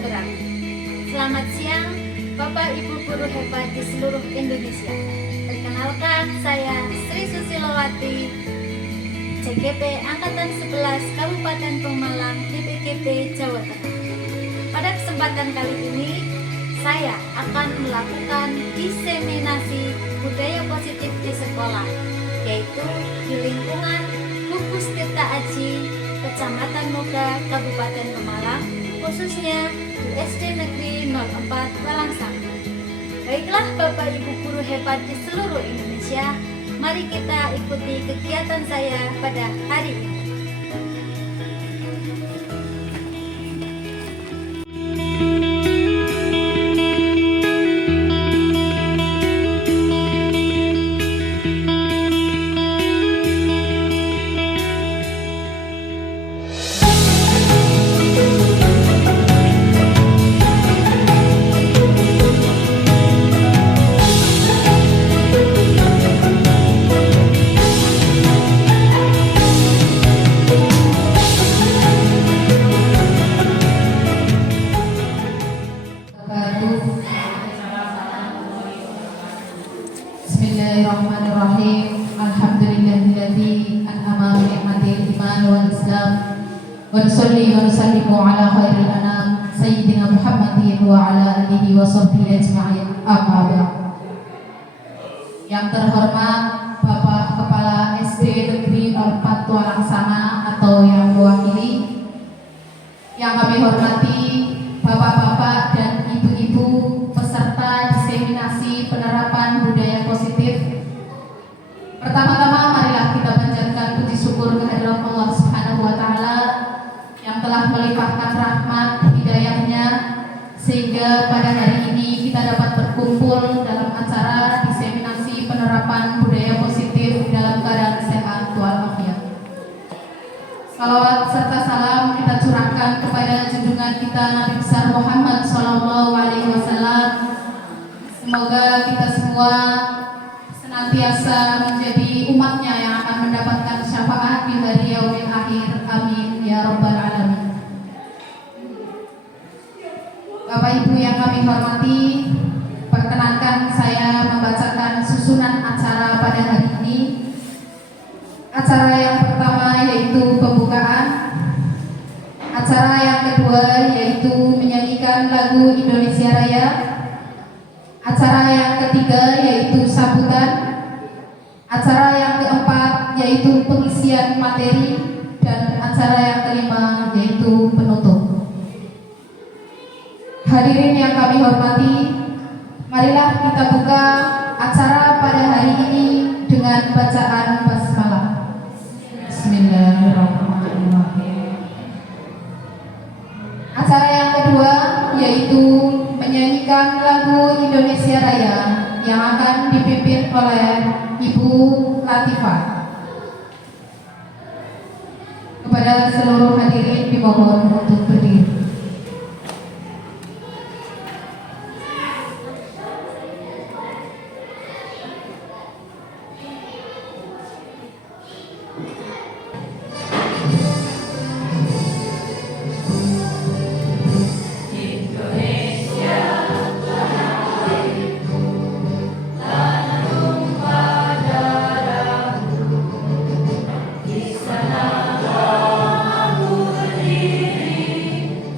berat. Selamat siang, Bapak Ibu guru hebat di seluruh Indonesia. Perkenalkan, saya Sri Susilowati, CGP Angkatan 11 Kabupaten Pemalang, DPKP Jawa Tengah. Pada kesempatan kali ini, saya akan melakukan diseminasi budaya positif di sekolah, yaitu di lingkungan Gugus Tirta Aji, Kecamatan Moga, Kabupaten Pemalang, khususnya di SD Negeri 04 Walangsang. Baiklah Bapak Ibu guru hebat di seluruh Indonesia, mari kita ikuti kegiatan saya pada hari ini. Bismillahirrahmanirrahim. Alhamdulillahilladzi an'ama bi ni'matil iman wal islam. Wa nusalli wa nusallimu ala khairil anam sayyidina Muhammadin wa ala alihi wa sahbihi ajma'in. Amma ba'd. Yang terhormat Bapak Kepala SD Negeri 04 Walangsana atau yang mewakili, yang kami hormati Bapak-bapak dan ibu-ibu peserta diseminasi penerapan budaya positif. Pertama-tama marilah kita panjatkan puji syukur kehadirat Allah Subhanahu wa taala yang telah melimpahkan rahmat hidayahnya sehingga pada hari ini kita dapat berkumpul dalam acara diseminasi penerapan budaya positif dalam keadaan sehat walafiat. Salawat serta salam kita curahkan kepada junjungan kita Nabi besar Muhammad SAW. Semoga kita semua senantiasa menjadi umatnya yang akan mendapatkan syafaat di hari yaumil akhir. Amin ya rabbal alamin. Bapak Ibu yang kami hormati, perkenankan saya membacakan susunan acara pada hari ini. Acara yang pertama yaitu pembukaan. Acara yang kedua yaitu menyanyikan lagu Indonesia Raya. Acara yang ketiga yaitu sambutan. Acara yang keempat yaitu pengisian materi. Dan acara yang kelima yaitu penutup. Hadirin yang kami hormati, marilah kita buka acara pada hari ini dengan bacaan basmalah. Bismillahirrahmanirrahim. Acara yang kedua yaitu menyanyikan lagu Indonesia Raya yang akan dipimpin oleh Ibu Latifah. Kepada seluruh hadirin dimohon untuk berdiri.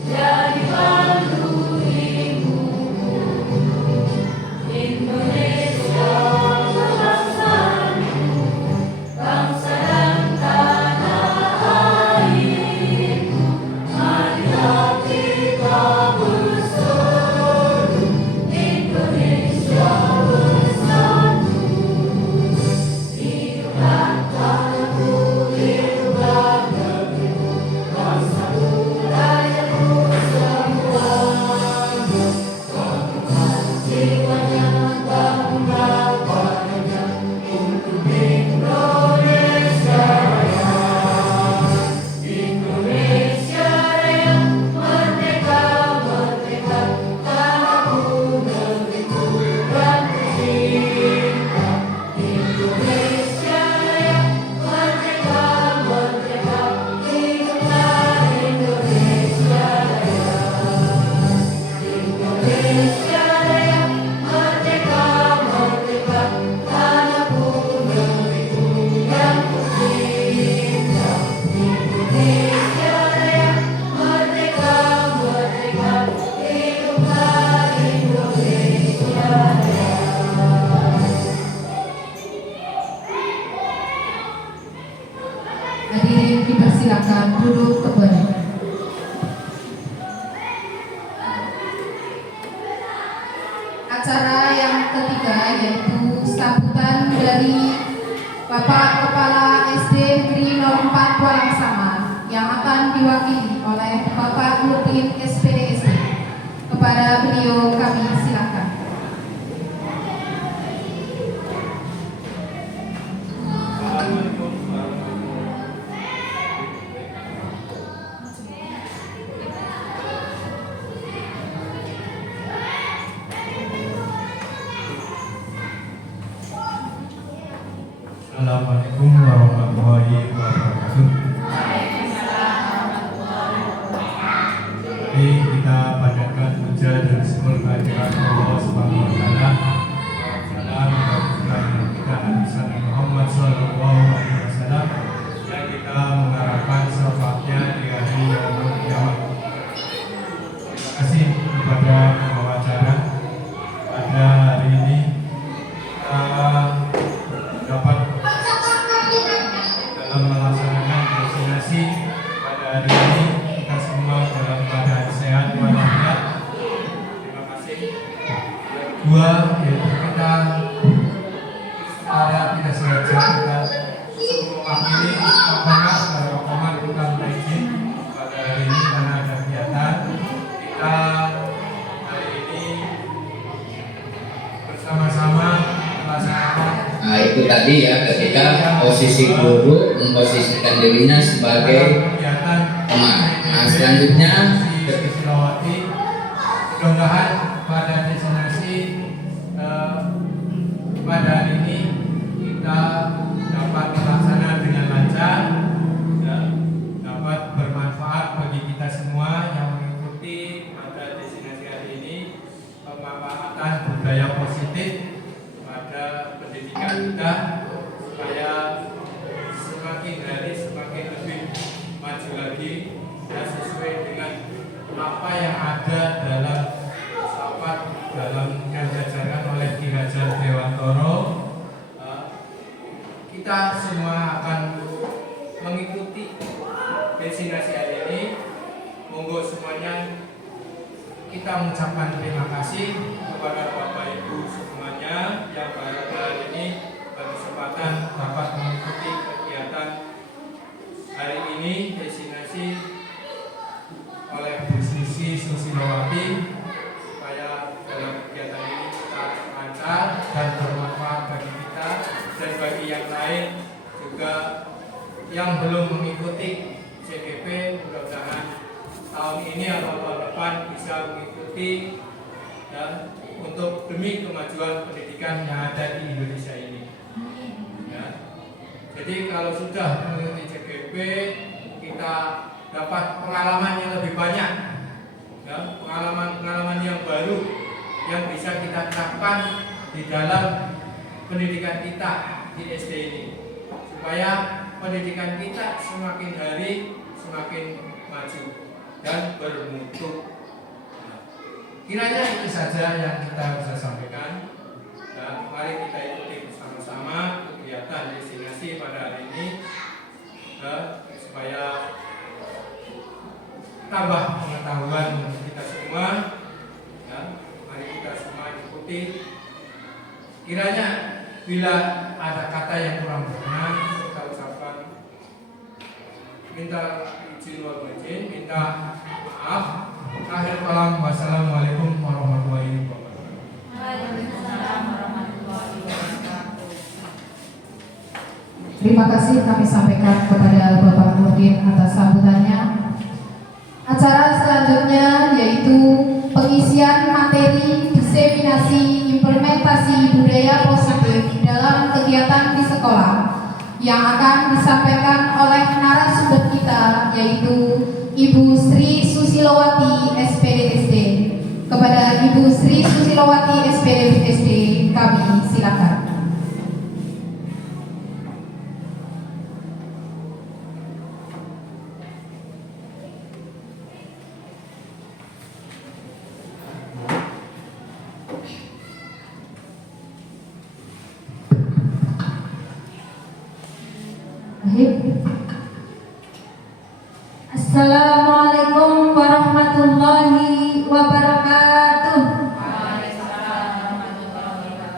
ketiga yaitu sambutan dari Bapak Kepala SD Negeri 04 Walangsama yang akan diwakili oleh Bapak Nurdin SPDSD. Kepada beliau kami silakan. Assalamualaikum warahmatullahi wabarakatuh. Mari kita panjatkan puja dan syukur kehadirat Allah Subhanahu wa taala. Salam kepada kita Nabi Muhammad sallallahu alaihi wasallam yang kita mengharapkan syafaatnya di hari yaumul kiamat. Terima kasih kepada pembawa acara. Pada hari ini kita dapat dalam melaksanakan vaksinasi pada hari ini, kita semua dalam keadaan sehat walafiat. Terima kasih. Kedua, yaitu kita secara tidak sengaja kita mewakili Bapak kita izin pada hari ini karena ada kegiatan kita hari ini bersama-sama melaksanakan. Nah itu tadi ya, ketika posisi guru memposisikan dirinya sebagai teman. Nah selanjutnya Silawati, mudah-mudahan pada destinasi pada hari ini kita dapat melaksanakan dengan lancar, ya, dapat bermanfaat bagi kita semua yang mengikuti pada destinasi hari ini, pemanfaatan budaya positif pada pendidikan kita supaya semakin hari semakin lebih maju lagi dan sesuai dengan apa yang ada dalam filsafat dalam yang diajarkan oleh Ki Hajar Dewantoro. Kita semua akan mengikuti destinasi hari ini. Monggo semuanya kita mengucapkan terima kasih kepada Bapak Ibu semuanya yang pada hari ini berkesempatan dapat mengikuti kegiatan hari ini destinasi oleh Bu Sisi Susilowati, supaya dalam kegiatan ini kita lancar dan bermanfaat bagi kita dan bagi yang lain juga yang belum mengikuti CGP. Mudah-mudahan tahun ini atau tahun depan bisa mengikuti dan untuk demi kemajuan pendidikan yang ada di Indonesia ini. Ya. Jadi kalau sudah mengikuti CGP, kita dapat pengalaman yang lebih banyak, ya, pengalaman yang baru yang bisa kita terapkan di dalam pendidikan kita di SD ini, supaya pendidikan kita semakin hari semakin maju dan bermutu. Kiranya itu saja yang kita bisa sampaikan, dan mari kita ikuti bersama-sama kegiatan destinasi pada hari ini, supaya tambah pengetahuan kita semua. Ya, mari kita semua ikuti. Kiranya bila ada kata yang kurang berkenan, kita ucapkan minta izin wal faizin, minta maaf. Akhir kalam, wassalamualaikum warahmatullahi wabarakatuh. Waalaikumsalam warahmatullahi wabarakatuh. Terima kasih kami sampaikan kepada Bapak Nurdin atas sambutannya. Acara selanjutnya yaitu pengisian materi diseminasi implementasi budaya positif dalam kegiatan di sekolah yang akan disampaikan oleh narasumber kita yaitu Ibu Sri Susilowati SPDSD. Kepada Ibu Sri Susilowati SPDSD kami silakan. Assalamualaikum warahmatullahi wabarakatuh.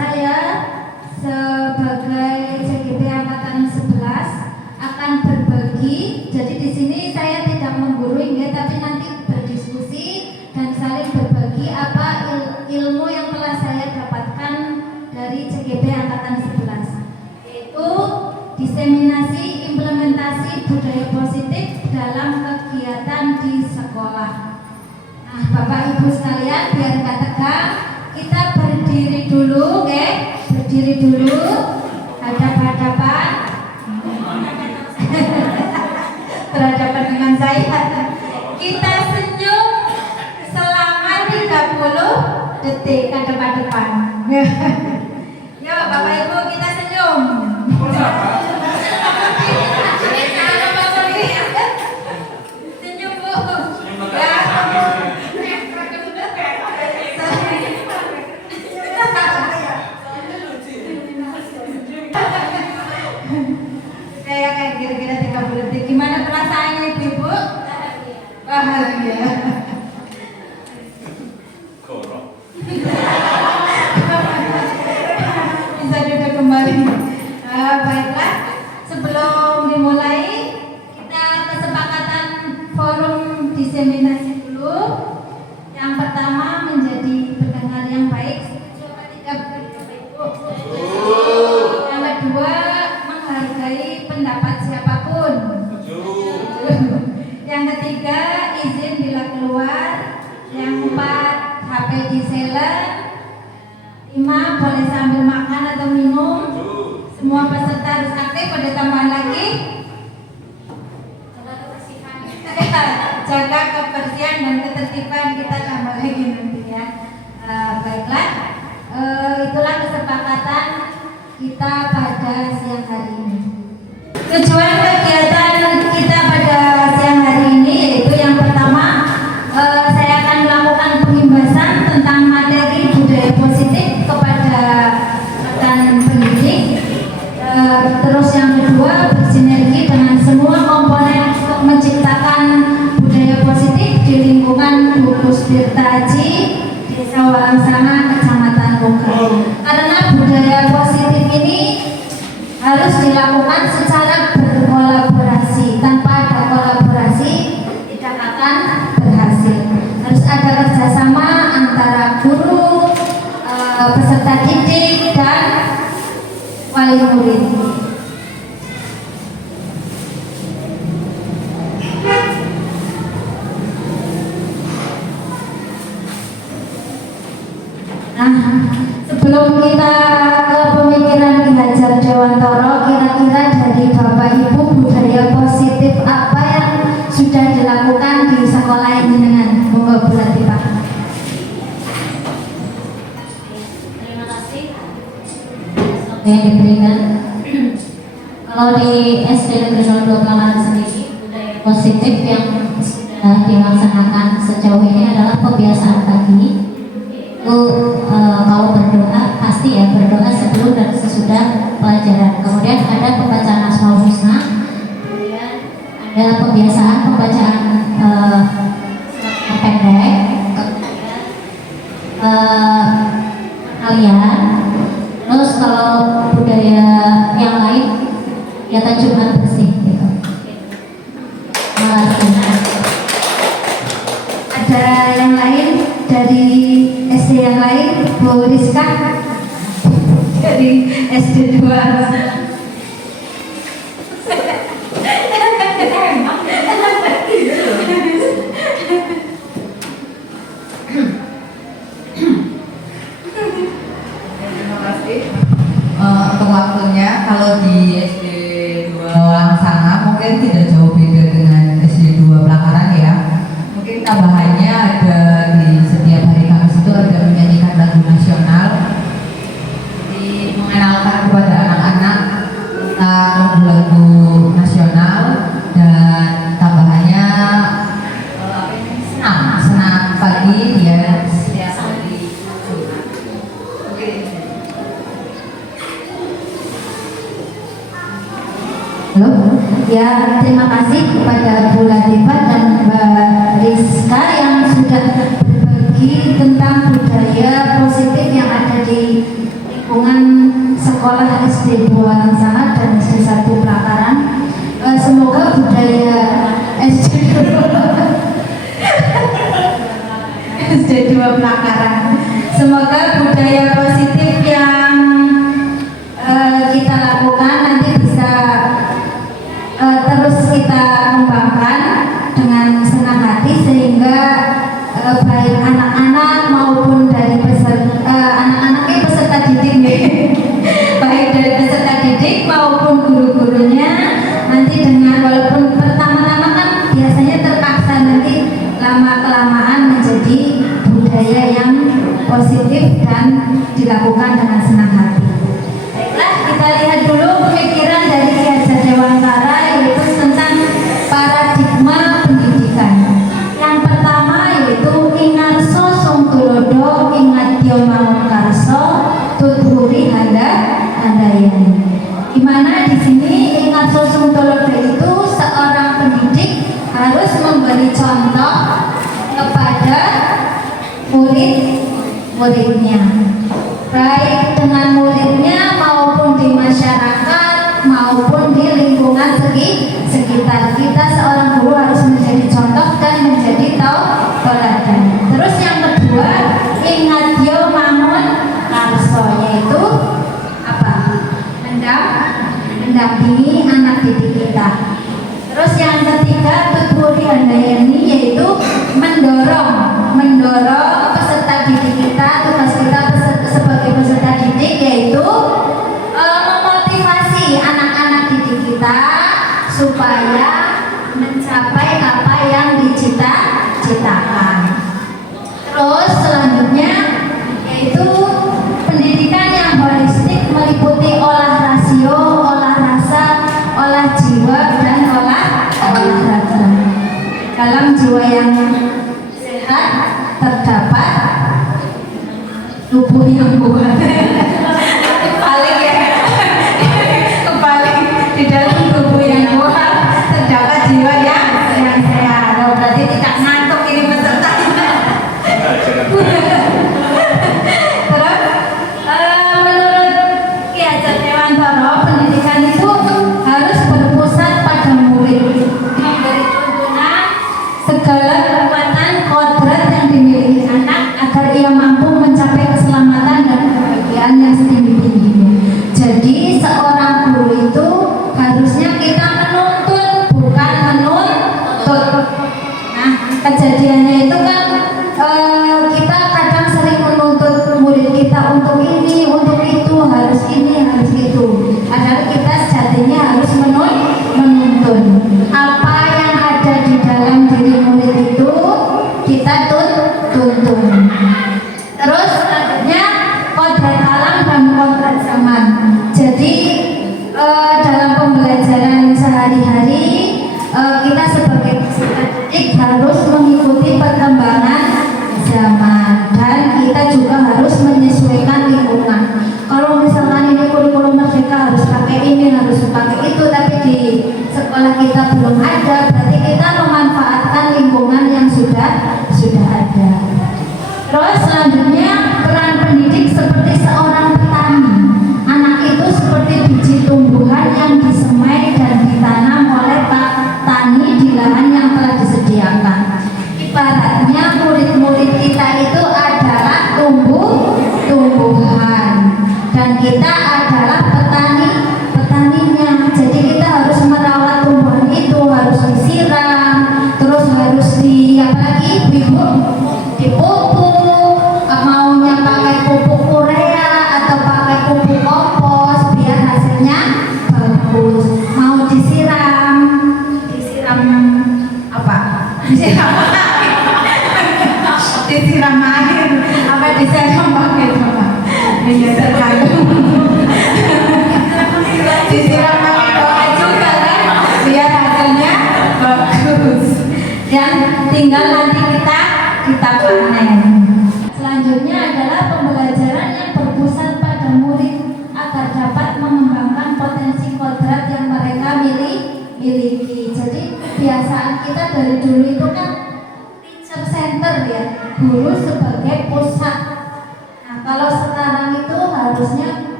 sebagai CGP angkatan 11 akan berbagi. Jadi di sini saya tidak menggurui ya, tapi nanti berdiskusi dan saling berbagi apa ilmu yang telah saya dapatkan dari CGP angkatan 11, yaitu diseminasi implementasi budaya positif dalam kegiatan di sekolah. Nah, Bapak Ibu sekalian, biar nggak tegang, kita berdiri dulu, oke? Berdiri dulu, hadap-hadapan, berhadapan dengan saya. Kita senyum selama 30 detik ke depan-depan. Yuk Bapak Ibu, kita senyum. Senyum Bu. Ya. Kayak kira-kira 30 detik. Gimana perasaannya Ibu? Bahagia. Bisa duduk kembali. Baiklah, sebelum dimulai kita kesepakatan forum diseminasi dulu. Yang pertama menjadi pendengar yang baik. Setuju apa tidak Bapak Ibu? Yang kedua menghargai pendapat siapapun. Yang ketiga izin bila keluar. Yang keempat HP di silent. 5 boleh sambil makan atau minum. Semua peserta harus aktif. Ada tambahan lagi? Jaga kebersihan dan ketertiban, kita tambah lagi nanti ya. Baiklah, itulah kesepakatan kita pada siang hari ini. Tujuan kegiatan kita pada siang hari ini yaitu yang pertama, saya akan melakukan pengimbasan tentang materi budaya positif kepada rekan pendidik. Terus yang kedua, bersinergi dengan semua komponen untuk menciptakan budaya positif di lingkungan Gugus Tirta Aji, Desa Walangsana, Kecamatan Bogor. Karena budaya positif ini harus dilakukan secara berkolaborasi. Tanpa ada kolaborasi tidak akan berhasil. Harus ada kerjasama antara guru, peserta didik dan wali murid. Nah, sebelum kita ke pemikiran Ki Hajar Dewantoro, kira-kira dari Bapak Ibu budaya positif apa yang sudah dilakukan di sekolah ini dengan Monggo Bu Latifah. Terima kasih yang diberikan. Kalau di SD Negeri 02 Pelamaran sendiri, budaya positif yang sudah dilaksanakan sejauh ini adalah kebiasaan pagi. Itu kalau berdoa pasti ya berdoa sebelum dan sesudah pelajaran. Kemudian ada pembacaan Asmaul Husna. Kemudian ada kebiasaan pembacaan pendek. Kemudian kalian. Terus kalau budaya yang lain kegiatan Jumat bersih gitu. Ada yang lain dari SD yang lain, Bu Rizka dari SD 2. Terima kasih untuk waktunya. Kalau di SD 2 Walangsana mungkin tidak jauh beda dengan SD 2 Pelakaran ya. Mungkin tambahannya ada di setiap hari Kamis itu ada menyanyikan lagu nasional, jadi mengenalkan kepada anak-anak tentang lagu nasional, dan tambahannya senam pagi dia setiap hari Jumat. Oke. Halo, ya terima kasih kepada Bu Latifah dan Mbak Rizka yang sudah berbagi tentang budaya positif yang ada di lingkungan sekolah. sekolah SD 2 Langsangat dan SD 1 Pelakaran. Semoga budaya SD 2 Pelakaran, semoga budaya positif yang kita lakukan nanti bisa terus kita kembangkan dengan senang hati, sehingga baik anak-anak maupun dari anak-anaknya peserta didik baik dari peserta didik maupun guru-gurunya nanti dengan, walaupun pertama-tama kan biasanya terpaksa, nanti lama-kelamaan menjadi budaya yang positif dan dilakukan dengan senang hati. Baiklah, kita lihat dulu pemikiran dari Ki Hajar Dewantara, yaitu tentang paradigma pendidikan. Yang pertama yaitu ingarso sung tulodo ingatio mangun karso tuthuri handayani. Di mana di sini ingarso sung tulodo itu seorang pendidik harus memberi contoh kepada murid-muridnya, baik dengan muridnya maupun di masyarakat maupun di lingkungan sekitar. Kita seorang guru harus menjadi contoh dan menjadi tauladan. Terus yang kedua, ingatio mangun karso, yaitu apa? Mendampingi anak didik kita. Terus yang ketiga, tuthuri handayani, yaitu mendorong peserta didik kita. Tugas kita sebagai peserta didik yaitu memotivasi anak-anak didik kita supaya mencapai apa yang dicita-citakan. Terus selanjutnya yaitu pendidikan yang holistik, meliputi olah rasio, olah rasa, olah jiwa, dan olah raga. Dalam jiwa yang sehat terdapat tubuh yang kuat. Kebalik ya, kebalik. Di dalam tubuh yang kuat terdapat jiwa yang sehat. Oh, berarti tidak ngantuk ini pesertanya. Terus menurut Ki Hajar Dewantara, pendidikan itu harus berpusat pada murid, memberi tuntunan segala kekuatan kodrat yang dimiliki anak agar ia mampu mencapai keselamatan dan kebahagiaan yang setinggi-tingginya. Jadi seorang guru itu harusnya kita menuntun, bukan menuntut. Nah, kejadiannya itu kan kita kadang sering menuntut murid kita untuk ini, untuk itu, harus ini, harus itu. Padahal kita sejatinya harus menuntun. Apa yang ada di dalam diri murid itu kita tuntun. Terus selanjutnya kodrat alam dan kodrat zaman. Jadi dalam pembelajaran sehari-hari kita sebagai peserta didik harus mengikuti perkembangan zaman, dan kita juga harus menyesuaikan lingkungan. Kalau misalkan ini kurikulum merdeka harus pakai ini, harus pakai itu, tapi di sekolah kita belum ada, berarti kita memanfaatkan lingkungan yang sudah ada. Terus selanjutnya peran pendidik seperti seorang petani. Anak itu seperti biji tumbuhan yang disemai dan ditanam oleh petani di lahan yang telah disediakan. Ibaratnya murid-murid kita itu adalah tumbuhan dan kita adalah petaninya. Jadi kita harus merawat tumbuhan itu, harus disiram, terus harus dipupuk, maunya pakai pupuk urea atau pakai pupuk kompos biar hasilnya bagus. Mau disiram apa? Disiram air apa disiram pakai apa? Ini tergantung. Disiram pakai doa juga kan, biar hasilnya bagus. Dan tinggal nanti kita panen. Selanjutnya adalah pembelajaran yang berpusat pada murid agar dapat mengembangkan potensi kodrat yang mereka miliki. Jadi kebiasaan kita dari dulu itu kan teacher center ya, guru sebagai pusat. Nah, kalau sekarang itu harusnya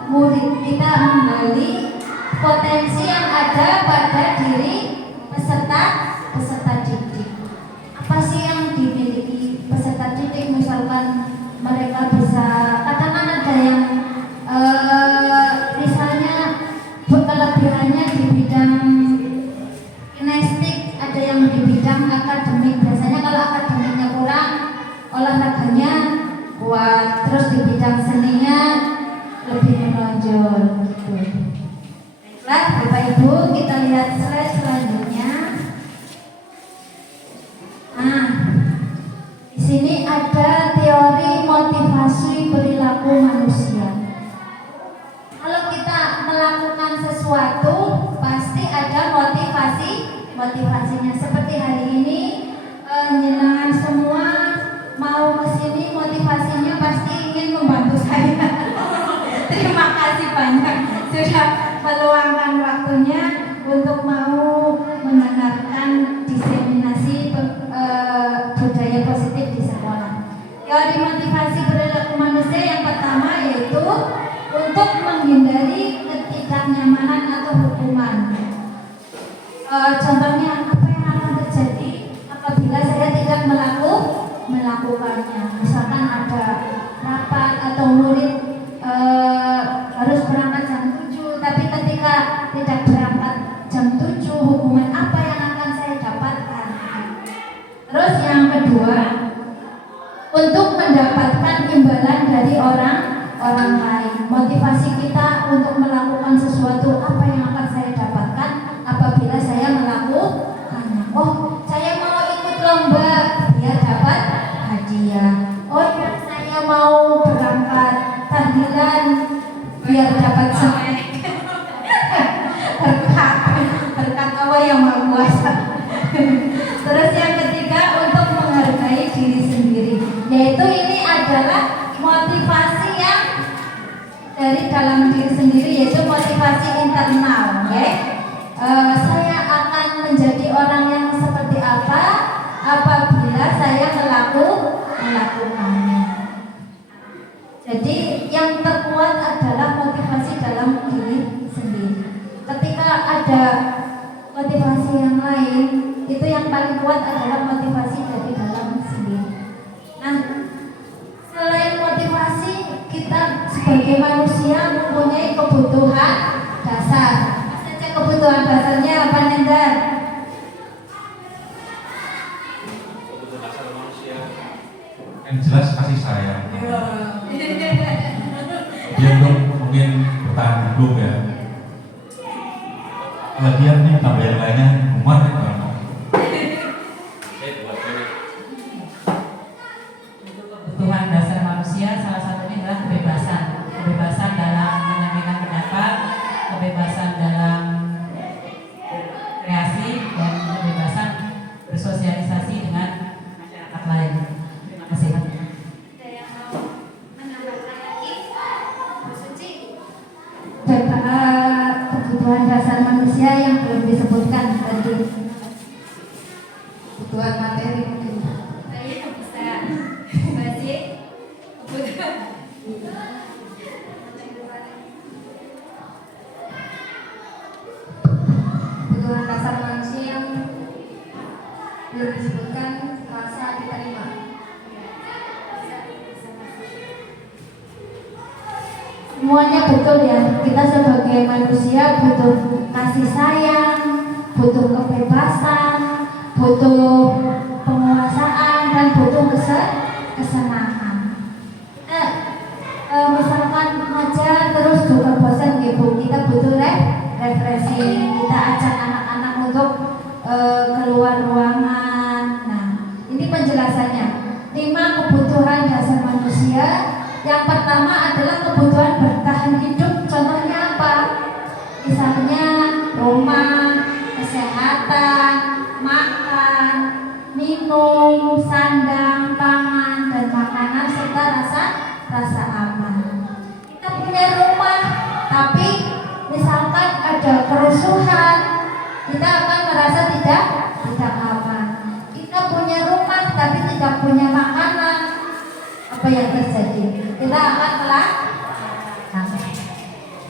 murid, kita menggali potensi yang ada pada diri peserta didik. Apa sih yang dimiliki peserta didik? Misalkan mereka bisa, kadang kan ada yang misalnya kelebihannya di bidang kinestik, ada yang di bidang akademik. Biasanya kalau akademiknya kurang, olahraganya kuat, terus di bidang seninya lebih menonjol gitu. Baiklah Bapak Ibu, kita lihat slide selanjutnya. Nah, di sini ada teori motivasi perilaku manusia. Kalau kita melakukan sesuatu, pasti ada motivasinya. Seperti hari ini, jenengan semua mau kesini, motivasinya pasti ingin membantu saya. Terima kasih banyak sudah meluangkan waktunya untuk mau mendengarkan diseminasi budaya positif di sekolah. Teori motivasi perilaku manusia yang pertama yaitu untuk menghindari ketidaknyamanan atau hukuman. Contohnya, apa yang akan terjadi apabila saya tidak melakukannya? Misalkan ada rapat atau murid harus berangkat jam 7, tapi ketika tidak berangkat jam 7, hukuman apa yang akan saya dapatkan? Terus yang kedua, untuk mendapatkan imbalan dari orang lain. Motivasi kita untuk melakukan sesuatu, apa yang akan saya dapatkan apabila saya melakukannya? Oh, saya mau ikut lomba biar dapat hadiah. Oh ya, saya mau berangkat tahlilan biar dapat semen. berkat Allah yang Maha Kuasa. Terus yang ketiga, untuk menghargai diri sendiri, yaitu ini adalah motivasi yang dari dalam diri sendiri, yaitu motivasi internal. Saya akan menjadi orang yang seperti apa apabila saya melakukannya. Jadi yang terkuat adalah motivasi dalam diri sendiri. Ketika ada motivasi yang lain, itu yang paling kuat adalah motivasi dari dalam sendiri. Nah, selain motivasi, kita sebagai manusia mempunyai kebutuhan dasar. Apa saja kebutuhan dasarnya, Pak Nendar? Kebutuhan dasar manusia yang jelas kasih sayang. Dia mungkin bertahan hidup ya. Lagian nih tambah yang lainnya umar ya. Kebutuhan dasar manusia salah satunya adalah kebebasan dalam menyampaikan pendapat, kebebasan dalam kreasi, dan kebebasan bersosialisasi dengan masyarakat lain. Terima kasih. Ada yang mau menambahkan lagi? Bu Suci? Kebutuhan dasar manusia yang belum disebutkan tadi. Kebutuhan materi mungkin. Saya bisa masih kebutuhan. Kebutuhan dasar manusia yang belum disebutkan, rasa diterima. Semuanya betul ya. Kita sebagai manusia butuh kasih sayang, butuh kebebasan, butuh penguasaan, dan butuh kesenangan. Misalkan ngajar terus juga bosan gitu, kita butuh refreshing. Kita ajak anak-anak untuk keluar ruangan. Nah, ini penjelasannya. 5 kebutuhan dasar manusia. Yang pertama adalah kebutuhan bertahan hidup. Contohnya apa? Misalnya rumah, kesehatan, makan, minum, sandang, pangan, dan makanan, serta rasa aman. Kita punya rumah, tapi misalkan ada kerusuhan, kita akan merasa tidak aman. Kita punya rumah, tapi tidak punya makanan, apa yang terjadi? Kita akan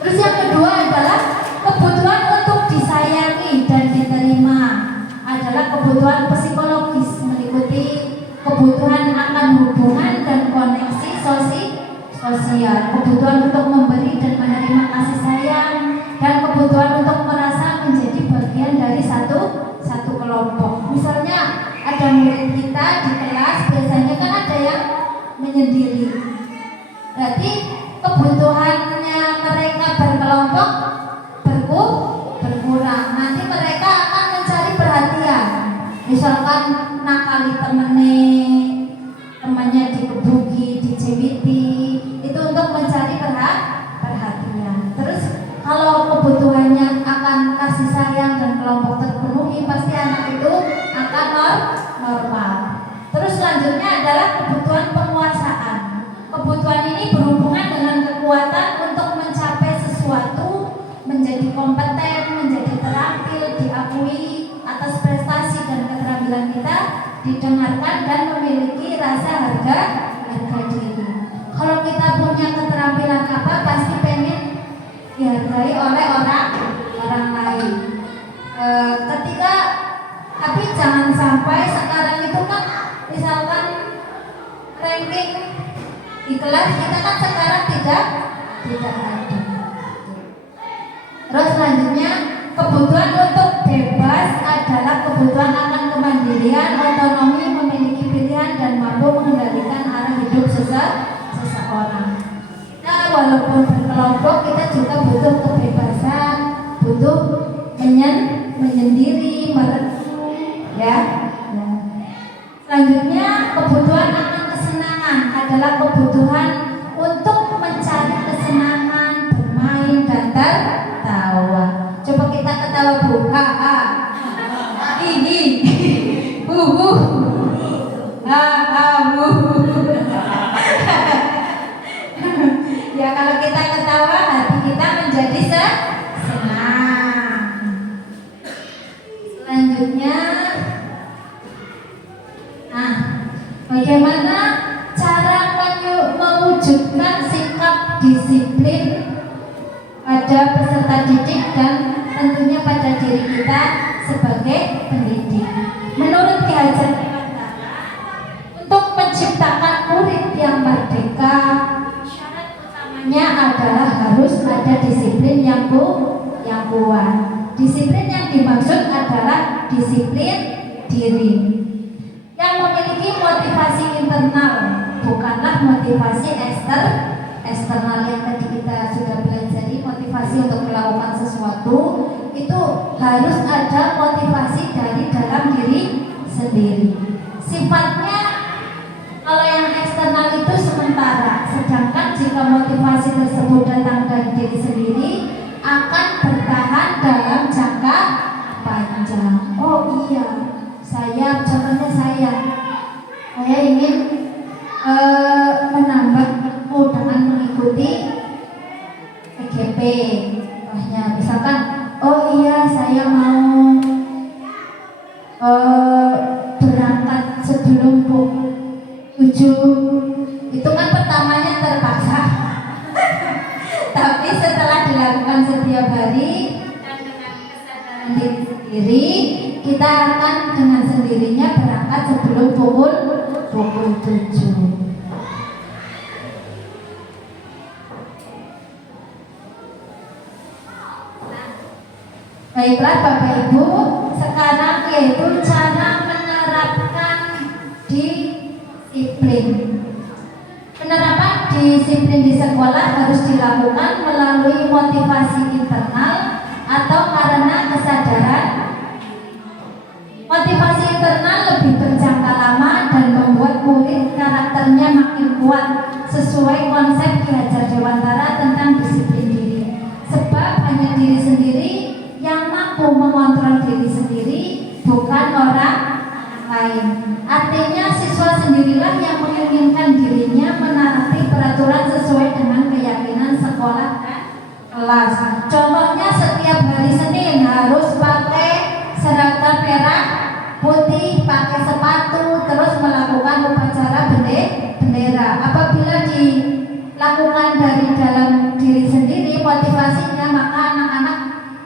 Terus yang kedua adalah kebutuhan untuk disayangi dan diterima, adalah kebutuhan psikologis meliputi kebutuhan akan hubungan dan koneksi sosial, kebutuhan untuk memberi dan menerima kasih sayang, dan kebutuhan untuk merasa menjadi bagian dari satu kelompok. Misalnya ada murid kita di kelas, biasanya kan ada yang menyendiri. Berarti kebutuhannya mereka berkelompok berkurang. Nanti mereka akan mencari perhatian. Misalkan nakali temannya dikebuki, dicewiti, itu untuk mencari perhatian. Terus kalau kebutuhannya akan kasih sayang dan kelompok terpenuhi, pasti anak itu akan normal. Terus selanjutnya adalah kebutuhan penguasaan. Kebutuhan ini berhubungan dengan kekuatan untuk mencapai sesuatu, menjadi kompeten, menjadi terampil, diakui atas prestasi dan keterampilan kita, didengarkan dan memiliki rasa harga diri. Kalau kita punya keterampilan apa, pasti pengen dihargai oleh orang lain. Tapi jangan sampai sekarang itu kan, misalkan ranking di kelas kita kan sekarang tidak ada. Terus selanjutnya kebutuhan untuk bebas adalah kebutuhan akan kemandirian, otonomi, memiliki pilihan dan mampu mengendalikan arah hidup seseorang. Nah, walaupun berkelompok kita juga butuh kebebasan, butuh menyendiri, merenung, ya. Selanjutnya kebutuhan akan kesenangan adalah kebutuhan untuk mencari kesenangan, bermain dan tertawa. Coba kita ketawa Bu, ha ha, hi hu hu, ha ha hu. Ya, kalau kita ketawa, hati kita menjadi senang. Selanjutnya, bagaimana cara mewujudkan sikap disiplin pada peserta didik dan tentunya pada diri kita sebagai pendidik. Menurut Ki Hajar Dewantara, untuk menciptakan murid yang merdeka, syarat utamanya adalah harus ada disiplin yang kuat. Disiplin yang dimaksud adalah disiplin diri yang memiliki motivasi internal, bukanlah motivasi eksternal yang tadi kita sudah pelajari. Motivasi untuk melakukan sesuatu itu harus ada motivasi dari dalam diri sendiri. Sifatnya kalau yang eksternal itu sementara, sedangkan jika motivasi tersebut datang dari diri sendiri akan bertahan dalam jangka panjang. Oh iya, contohnya saya ingin menambah ilmu dengan mengikuti PGP. Misalkan, oh iya saya mau berangkat sebelum pukul 7. Itu kan pertamanya terpaksa. Tapi setelah dilakukan setiap hari dan dengan kesadaran diri sendiri, kita akan dengan sendirinya berangkat sebelum pukul 7. Baiklah Bapak Ibu, sekarang yaitu cara menerapkan disiplin. Penerapan disiplin di sekolah harus dilakukan melalui motivasi internal atau karena kesadaran. Motivasi internal lebih berjangka lama dan membuat murid karakternya makin kuat sesuai konsep Ki Hajar Dewantara tentang disiplin diri. Sebab hanya diri sendiri yang mampu mengontrol diri sendiri, bukan orang lain. Artinya siswa sendirilah yang menginginkan dirinya menaati peraturan sesuai dengan keyakinan sekolah dan kelas. Contohnya setiap hari Senin harus pakai seragam merah putih, pakai sepatu, terus melakukan upacara bendera. Apabila dilakukan dari dalam diri sendiri, motivasi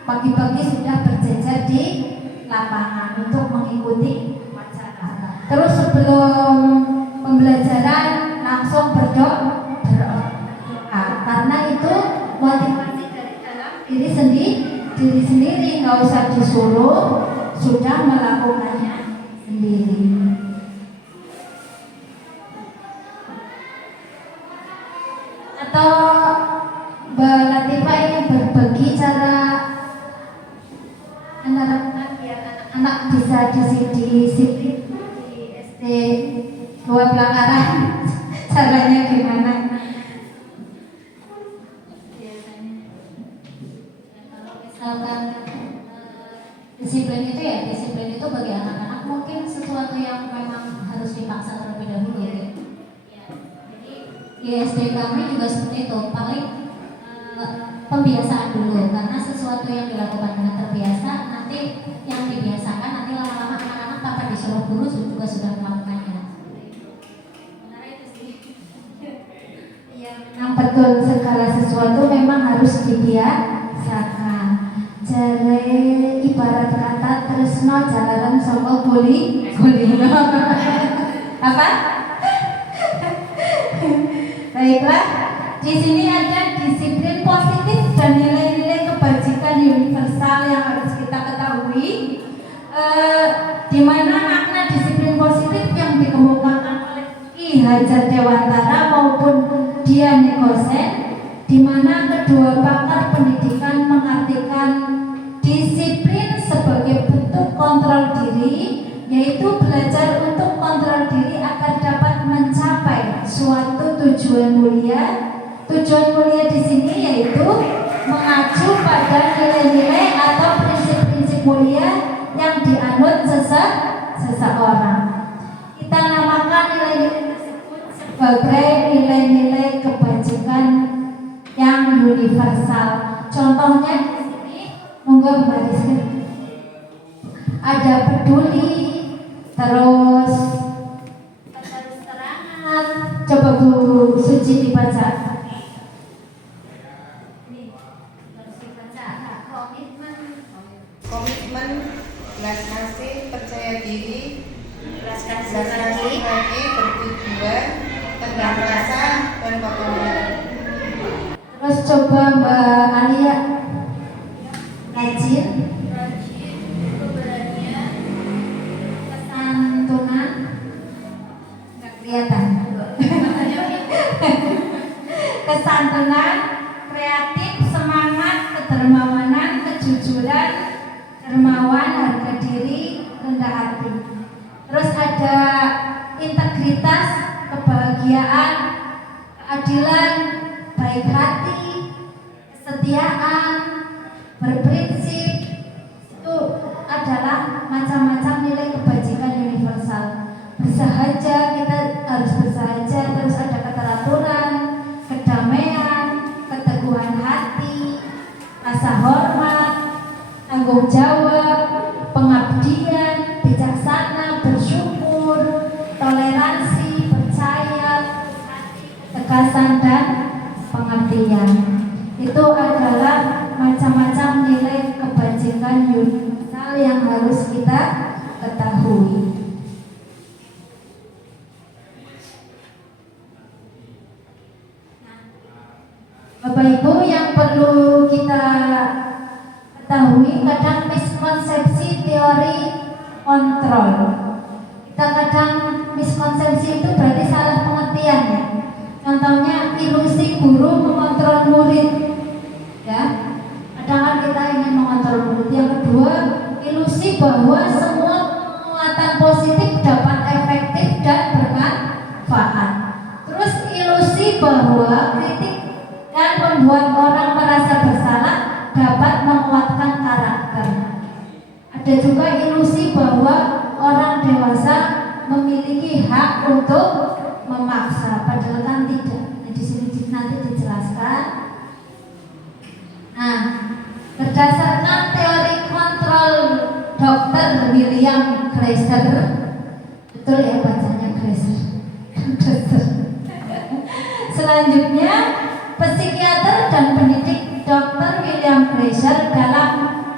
pagi-pagi sudah berjejer di lapangan untuk mengikuti upacara. Terus sebelum pembelajaran langsung berdoa karena itu motivasi dari dalam diri sendiri, nggak usah disuruh, sudah melakukannya sendiri. Atau Mbak Latifah ingin berbagi cara anak-anak bisa disiplin di SD 2 Pelanggaran. Caranya gimana? Kalau misalkan disiplin itu bagi anak-anak mungkin sesuatu yang memang harus dipaksa terlebih dahulu ya. Jadi di SD kami juga seperti itu, paling pembiasaan dulu, karena sesuatu yang dilakukan dengan terbiasa nanti yang dibiasakan nanti lama-lama anak-anak tanpa disuruh guru juga sudah melakukannya. Benar itu sih. Yang betul, segala sesuatu memang harus dibiasakan. Jare ibarat kata tresno jalaran saka guli. Apa? Baiklah, di sini ada disiplin positif dan nilai-nilai kebajikan universal yang harus kita ketahui. Di mana makna disiplin positif yang dikemukakan oleh Ki Hajar Dewantara maupun Dian Nicosen, di mana kedua pakar pendidikan mengartikan disiplin sebagai bentuk kontrol diri, yaitu belajar untuk kontrol diri agar dapat mencapai suatu tujuan mulia. Tujuan mulia di sini yaitu mengacu pada nilai-nilai atau prinsip-prinsip mulia yang dianut seseorang. Kita namakan nilai-nilai tersebut sebagai nilai-nilai kebajikan yang universal. Contohnya di sini, monggo Mbak Rizky. Ada peduli, terus terangan. Coba Bu Suci dibaca. Ini harus dibaca. Komitmen, belas kasih, percaya diri, Belas kasih belas kasih lagi, bertujuan, tegar rasa, dan komitmen. Terus coba Mbak Alia. Rajin, keberanian, kesantunan, nggak kelihatan. Kesantunan, kreatif, semangat, kedermawanan, kejujuran, dermawan, harga diri, rendah hati. Terus ada integritas, kebahagiaan, keadilan, baik hati, kesetiaan, berprinsip. Itu adalah macam-macam nilai kebajikan universal. Bersahaja, kita harus bersahaja. Terus ada keteraturan, kedamaian, keteguhan hati, rasa hormat, tanggung jawab, pengabdian, bijaksana, bersyukur, toleransi, percaya, tegasan, dan pengabdian. Itu adalah macam-macam nilai kebajikan universal yang harus kita ketahui. Bapak Ibu, yang perlu kita ketahui, kadang miskonsepsi teori kontrol. Kita kadang miskonsepsi itu berarti salah pengertian ya. Contohnya ilusi guru mengontrol murid. Ya, kadang kan kita ingin mengontrol murid. Yang kedua, ilusi bahwa semua penguatan positif dapat efektif dan bermanfaat. Terus ilusi bahwa kritik dan membuat orang merasa bersalah dapat menguatkan karakter. Ada juga ilusi bahwa orang dewasa memiliki hak untuk memaksa, padahal kan tidak. Nah, di sini nanti dijelaskan. Nah, berdasarkan teori kontrol Dr. William Glasser, betul ya bacanya Glasser. Selanjutnya, psikiater dan pendidik Dr. William Glasser dalam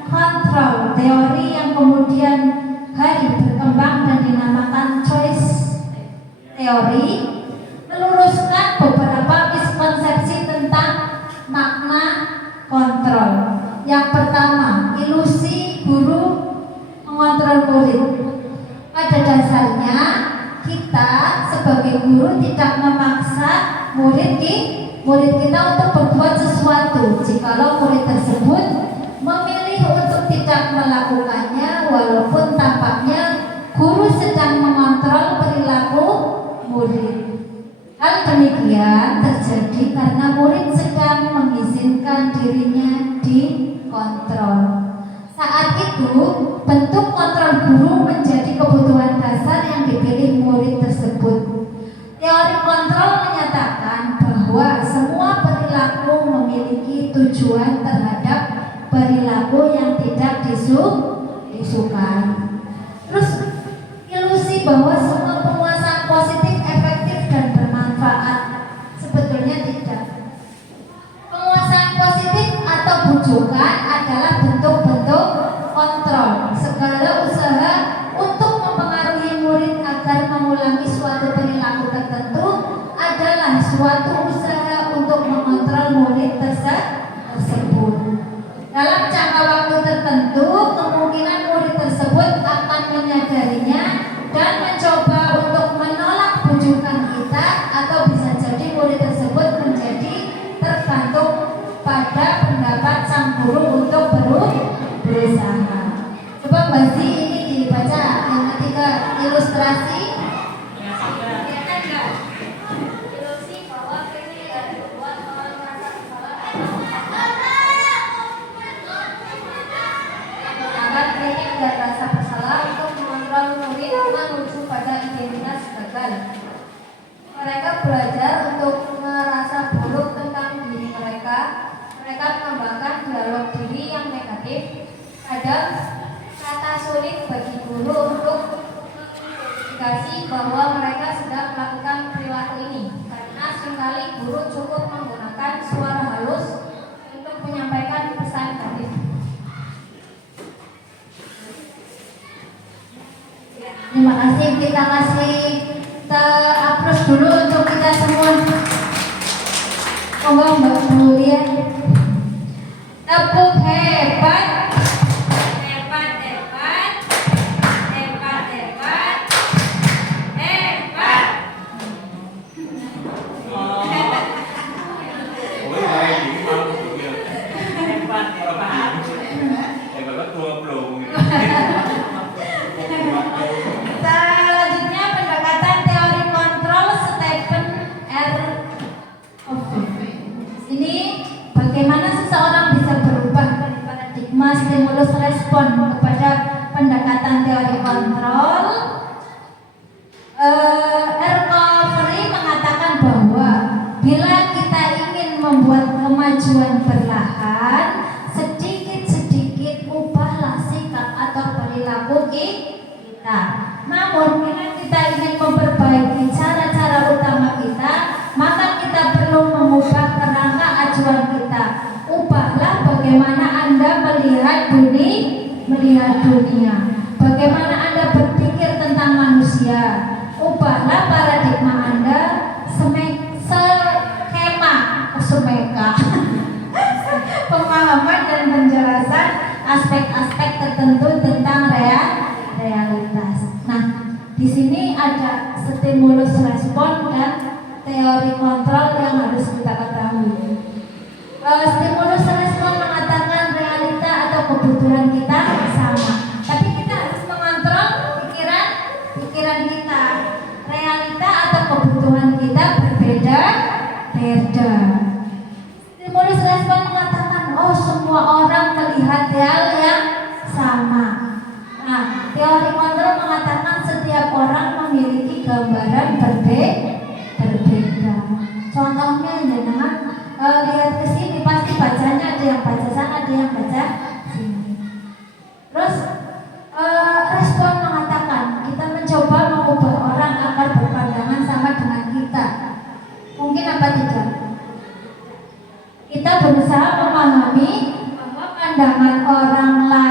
teori, meluruskan beberapa miskonsepsi tentang makna kontrol. Yang pertama, ilusi guru mengontrol murid. Pada dasarnya kita sebagai guru tidak memaksa murid kita untuk berbuat sesuatu. Jikalau murid tersebut memilih untuk tidak melakukannya, walaupun tampaknya guru sedang mengontrol perilaku murid. Hal demikian terjadi karena murid sedang mengizinkan dirinya dikontrol. Saat itu, bentuk kontrol guru menjadi kebutuhan dasar yang dipilih murid tersebut. Teori kontrol menyatakan bahwa semua perilaku memiliki tujuan terhadap perilaku yang tidak disukai. Terus ilusi bahwa semua penguasaan positif efektif dan bermanfaat, sebetulnya tidak. Penguasaan positif atau bujukan adalah bentuk-bentuk kontrol. Segala usaha untuk mempengaruhi murid agar mengulangi suatu perilaku tertentu adalah suatu usaha untuk mengontrol murid tersebut. Dalam jangka waktu tertentu, kemungkinan murid tersebut akan menyadarinya dan mencoba untuk menolak bujukan kita, atau bisa jadi murid tersebut menjadi tergantung pada pendapat sang guru untuk berusaha. Coba Mbak Zi, ini dibaca yang ketiga, ilustrasi. Ilusi bahwa ini buat orang merasa bersalah menggunakan teknik dan rasa bersalah untuk mengontrol murid menuju pada identitas gagal. Mereka belajar untuk merasa buruk tentang diri mereka. Mereka mengembangkan dialog diri yang negatif. Kadang kata sulit bagi guru untuk mengidentifikasi bahwa mereka sedang melakukan perilaku ini, karena seringkali guru cukup menggunakan suara halus untuk menyampaikan pesan negatif. Terima kasih, kita kasih aplaus dulu untuk kita semua. Monggo Mbak Mulia. Tepuk hebat. Hebat, hebat. Hebat, hebat. Hebat. Selanjutnya pendekatan teori kontrol Stephen R. Covey. Ini bagaimana seseorang bisa berubah dari paradigma stimulus respon kepada pendekatan teori kontrol. R. Covey mengatakan bahwa bila kita ingin membuat kemajuan perlahan, sedikit-sedikit ubahlah sikap atau perilaku kita. Namun bila kita ingin memperbaiki cara-cara utama kita, maka kita perlu mengubah kerangka acuan kita. Ubahlah bagaimana Anda melihat dunia, bagaimana Anda berpikir tentang manusia. Ubahlah paradigma Anda, pemahaman dan penjelasan aspek-aspek tertentu tentang realitas. Nah, di sini ada stimulus respon dan teori kontrol yang harus kita ketahui. Stimulus respon mengatakan realita atau kebutuhan kita sama, tapi kita harus mengontrol pikiran kita. Realita atau kebutuhan kita berbeda. Stimulus respon mengatakan, oh, semua orang melihat hal yang sama. Nah, teori kontrol mengatakan setiap orang memiliki gambaran berbeda. Contohnya, jangan lihat ke sini, pasti bacanya ada yang baca sana, ada yang baca sini. Terus respon mengatakan kita mencoba mengubah orang agar berpandangan sama dengan kita. Mungkin apa tidak? Kita berusaha memahami bahwa pandangan orang lain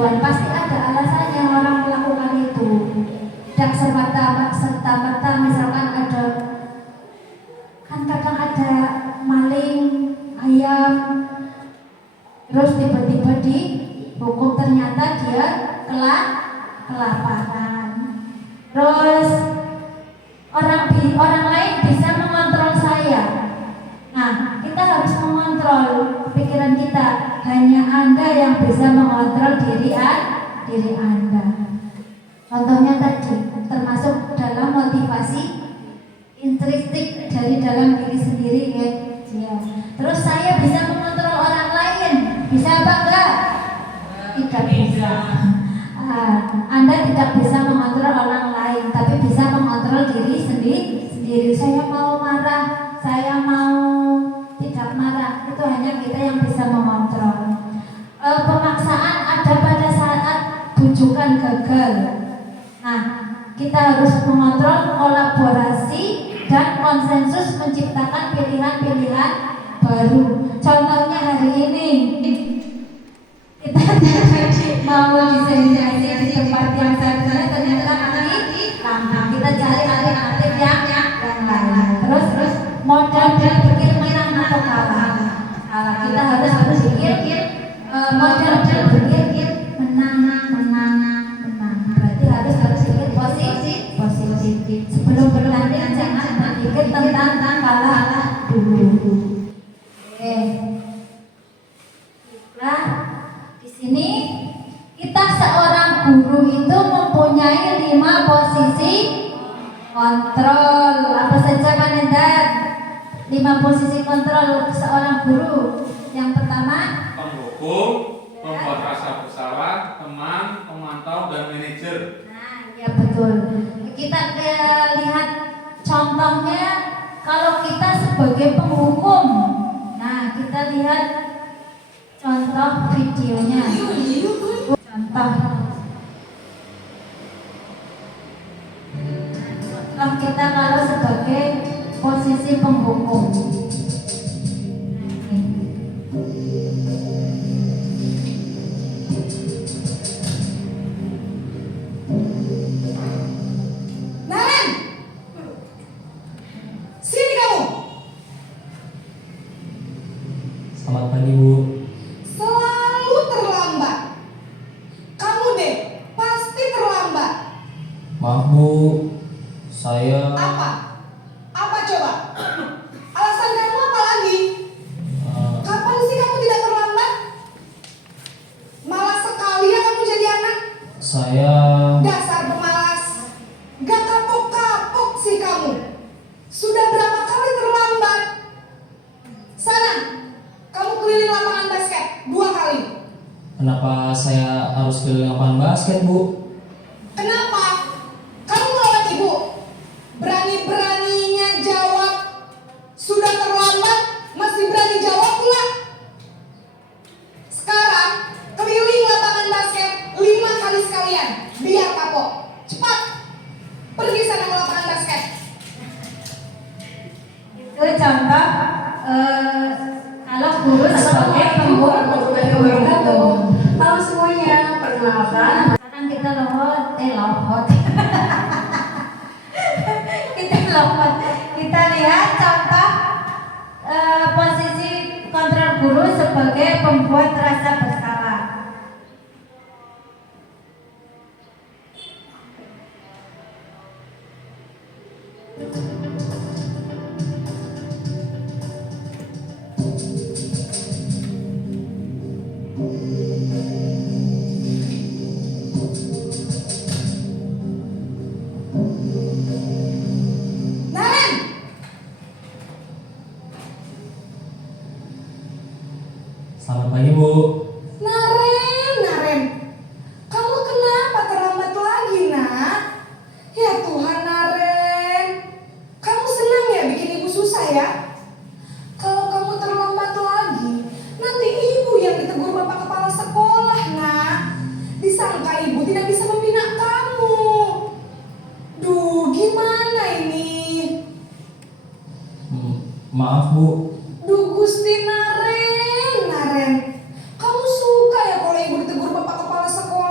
Tuhan, pasti ada alasannya orang melakukan itu. Tidak serta-merta misalkan ada, kan kadang ada maling ayam, terus tiba-tiba dihukum, ternyata dia kelaparan. Terus orang lain bisa mengontrol saya. Nah, kita harus mengontrol pikiran kita. Hanya Anda yang bisa mengontrol diri Anda. Contohnya tadi, termasuk dalam motivasi intrinsik dari dalam diri sendiri ya. Terus saya bisa mengontrol orang lain, bisa apa enggak? Tidak bisa. Anda tidak bisa mengontrol orang lain, tapi bisa mengontrol diri sendiri. Saya mau marah, saya mau tidak marah, itu hanya kita yang bisa mengontrol. Pemaksaan ada pada saat bujukan gagal. Nah, kita harus mengontrol kolaborasi dan konsensus menciptakan pilihan-pilihan baru. Contohnya hari ini kita mau diserialisasi di tempat yang saya ternyata kita cari alternatif yang lain. Terus modal dan pikir menang atau kalah. Kita harus berpikir modal dan berpikir menang. Berarti harus berpikir positif. Sebelum bertanding jangan berpikir tentang kalah dulu. Oke. Nah, di sini kita seorang guru itu mempunyai 5 posisi kontrol. Apa saja Manendar? 5 posisi kontrol seorang guru. Yang pertama, Penghukum, membuat rasa bersalah, teman, pemantau, dan manajer. nah ya betul. Kita lihat contohnya kalau kita sebagai penghukum. Nah, kita lihat contoh videonya. Contoh kita kalau sebagai posisi penghukum. Naren, sini kamu. Selamat pagi, Bu. Selalu terlambat. Kamu deh, pasti terlambat. Maaf, Bu. Saya Apa? Apa coba? Alasan kamu apa lagi? Kapan sih kamu tidak terlambat? Malas sekali ya kamu jadi anak. saya Dasar pemalas. Gak kapok-kapok sih kamu. Sudah berapa kali terlambat? Sana, kamu keliling lapangan basket 2 kali. kenapa saya harus keliling lapangan basket, Bu? Kenapa? Kamu melawan ibu. Berani-beraninya jawab. Sudah terlambat, masih berani jawab pula. Sekarang, keliling lapangan basket 5 kali sekalian. Biar kapok. Cepat. Pergi sana ke lapangan basket. Itu contoh kalau guru sebagai penghukum. Halo semuanya, perkenalkan. Sekarang kita lohot. Kita lihat contoh posisi kontrol guru sebagai pembuat rasa bersalah. Naren, Selamat pagi, Bu. Naren, kamu kenapa terlambat lagi, nak? Ya Tuhan, Naren, kamu senang ya bikin ibu susah ya? Kalau kamu terlambat lagi, nanti ibu yang ditegur bapak kepala sekolah, nak. Disangka ibu tidak bisa membina kamu. Duh, gimana ini? Maaf, Bu. Duh Gusti Naren, kamu suka ya kalau ibu ditegur bapak kepala sekolah?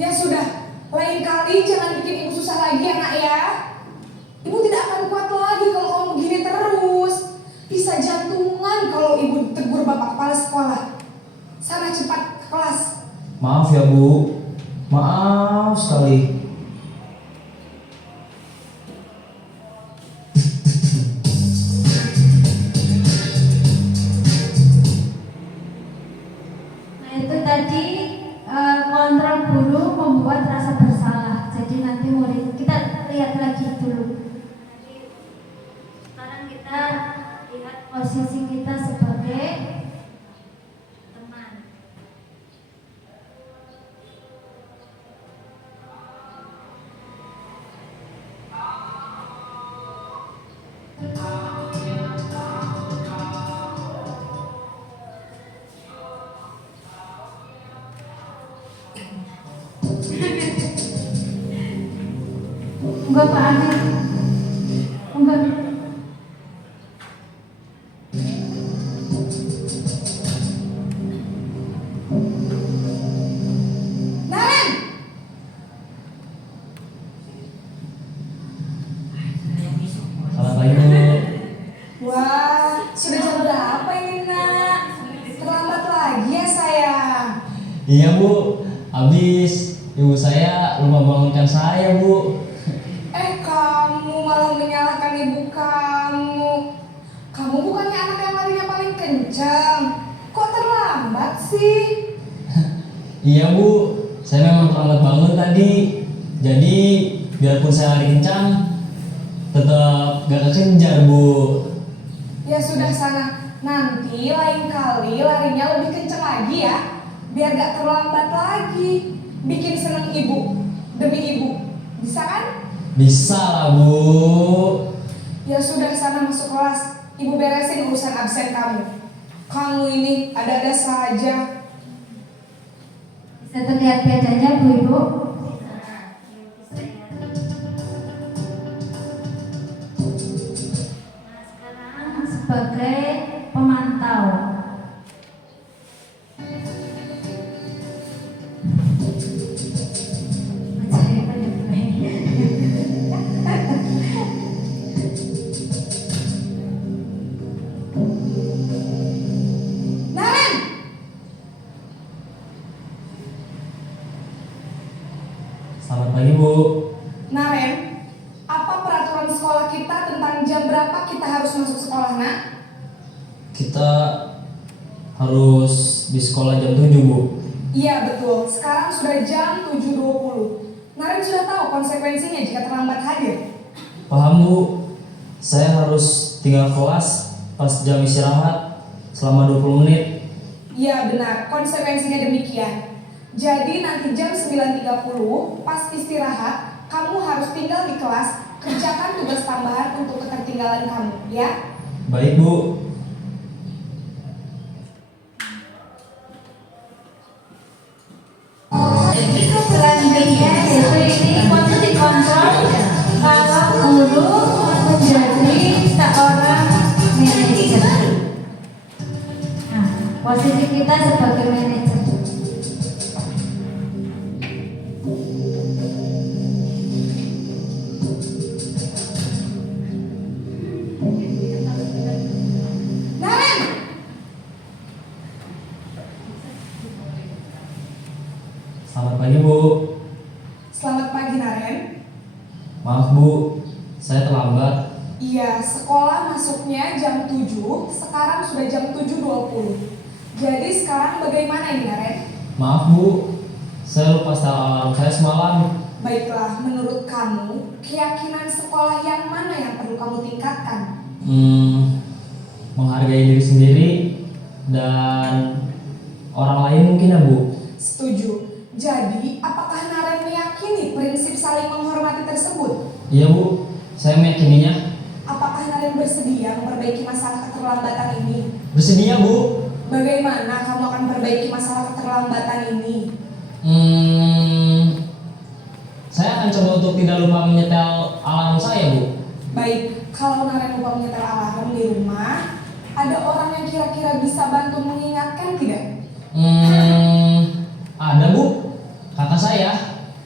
Ya sudah, lain kali jangan bikin ibu susah lagi ya nak ya. Ibu tidak akan kuat lagi kalau kamu begini terus. Bisa jantungan kalau ibu tegur bapak kepala sekolah. Sana cepat ke kelas. Maaf ya Bu, maaf sekali. Nah itu tadi kontrol guru membuat rasa bersalah. Jadi nanti murid kita lihat lagi dulu. Sekarang kita lihat posisi kita sebagai teman. Enggak Pak Adi. Enggak. Naren! Selamat pagi Bu. Wah, sudah jam berapa ini nak? Terlambat lagi ya sayang. Iya Bu, habis ibu saya lupa bangunkan saya Bu. Kamu malah menyalahkan ibu kamu. Kamu bukannya anak yang larinya paling kencang. Kok terlambat sih? Iya Bu, saya memang terlambat bangun tadi. Jadi biarpun saya lari kencang, tetap gak kekejar Bu. Ya sudah sana. Nanti lain kali larinya lebih kencang lagi ya. Biar gak terlambat lagi. Bikin seneng ibu. Demi ibu. Bisa kan? Bisa lah Bu. Ya sudah sana masuk kelas. Ibu beresin urusan absen kamu. Kamu ini ada-ada saja. Bisa terlihat bedanya Bu Ibu? Nah sekarang sebagai pemantau. Naren! Selamat pagi Bu. Naren, apa peraturan sekolah kita tentang jam berapa kita harus masuk sekolah, nak? Kita harus di sekolah jam 7 Bu. Iya betul, sekarang sudah jam 7.20. Naren sudah tahu konsekuensinya jika terlambat hadir. Paham Bu, saya harus tinggal kelas pas jam istirahat selama 20 menit. Iya benar, konsekuensinya demikian. Jadi nanti jam 9.30 pas istirahat, kamu harus tinggal di kelas, kerjakan tugas tambahan untuk ketertinggalan kamu, ya? Baik Bu. Selanjutnya yaitu ini patut dikontrol kalau guru menjadi seorang manajer. Nah, posisi kita sebagai manajer. Naren! Selamat pagi Bu. Selamat pagi Naren. Maaf Bu, saya terlambat. Iya, sekolah masuknya jam 7, sekarang sudah jam 7.20. Jadi sekarang bagaimana ini Naren? Maaf Bu, saya lupa setel alarm saya semalam. Baiklah, menurut kamu, keyakinan sekolah yang mana yang perlu kamu tingkatkan? Menghargai diri sendiri dan orang lain mungkin ya Bu. Setuju. Jadi, apakah Naren meyakini prinsip saling menghormati tersebut? Iya Bu, saya meyakininya. Apakah Naren bersedia memperbaiki masalah keterlambatan ini? Bersedia Bu. Bagaimana kamu akan perbaiki masalah keterlambatan ini? Saya akan coba untuk tidak lupa menyetel alarm saya Bu. Baik, kalau Naren lupa menyetel alarm di rumah, ada orang yang kira-kira bisa bantu mengingatkan tidak? Ada Bu, kakak saya.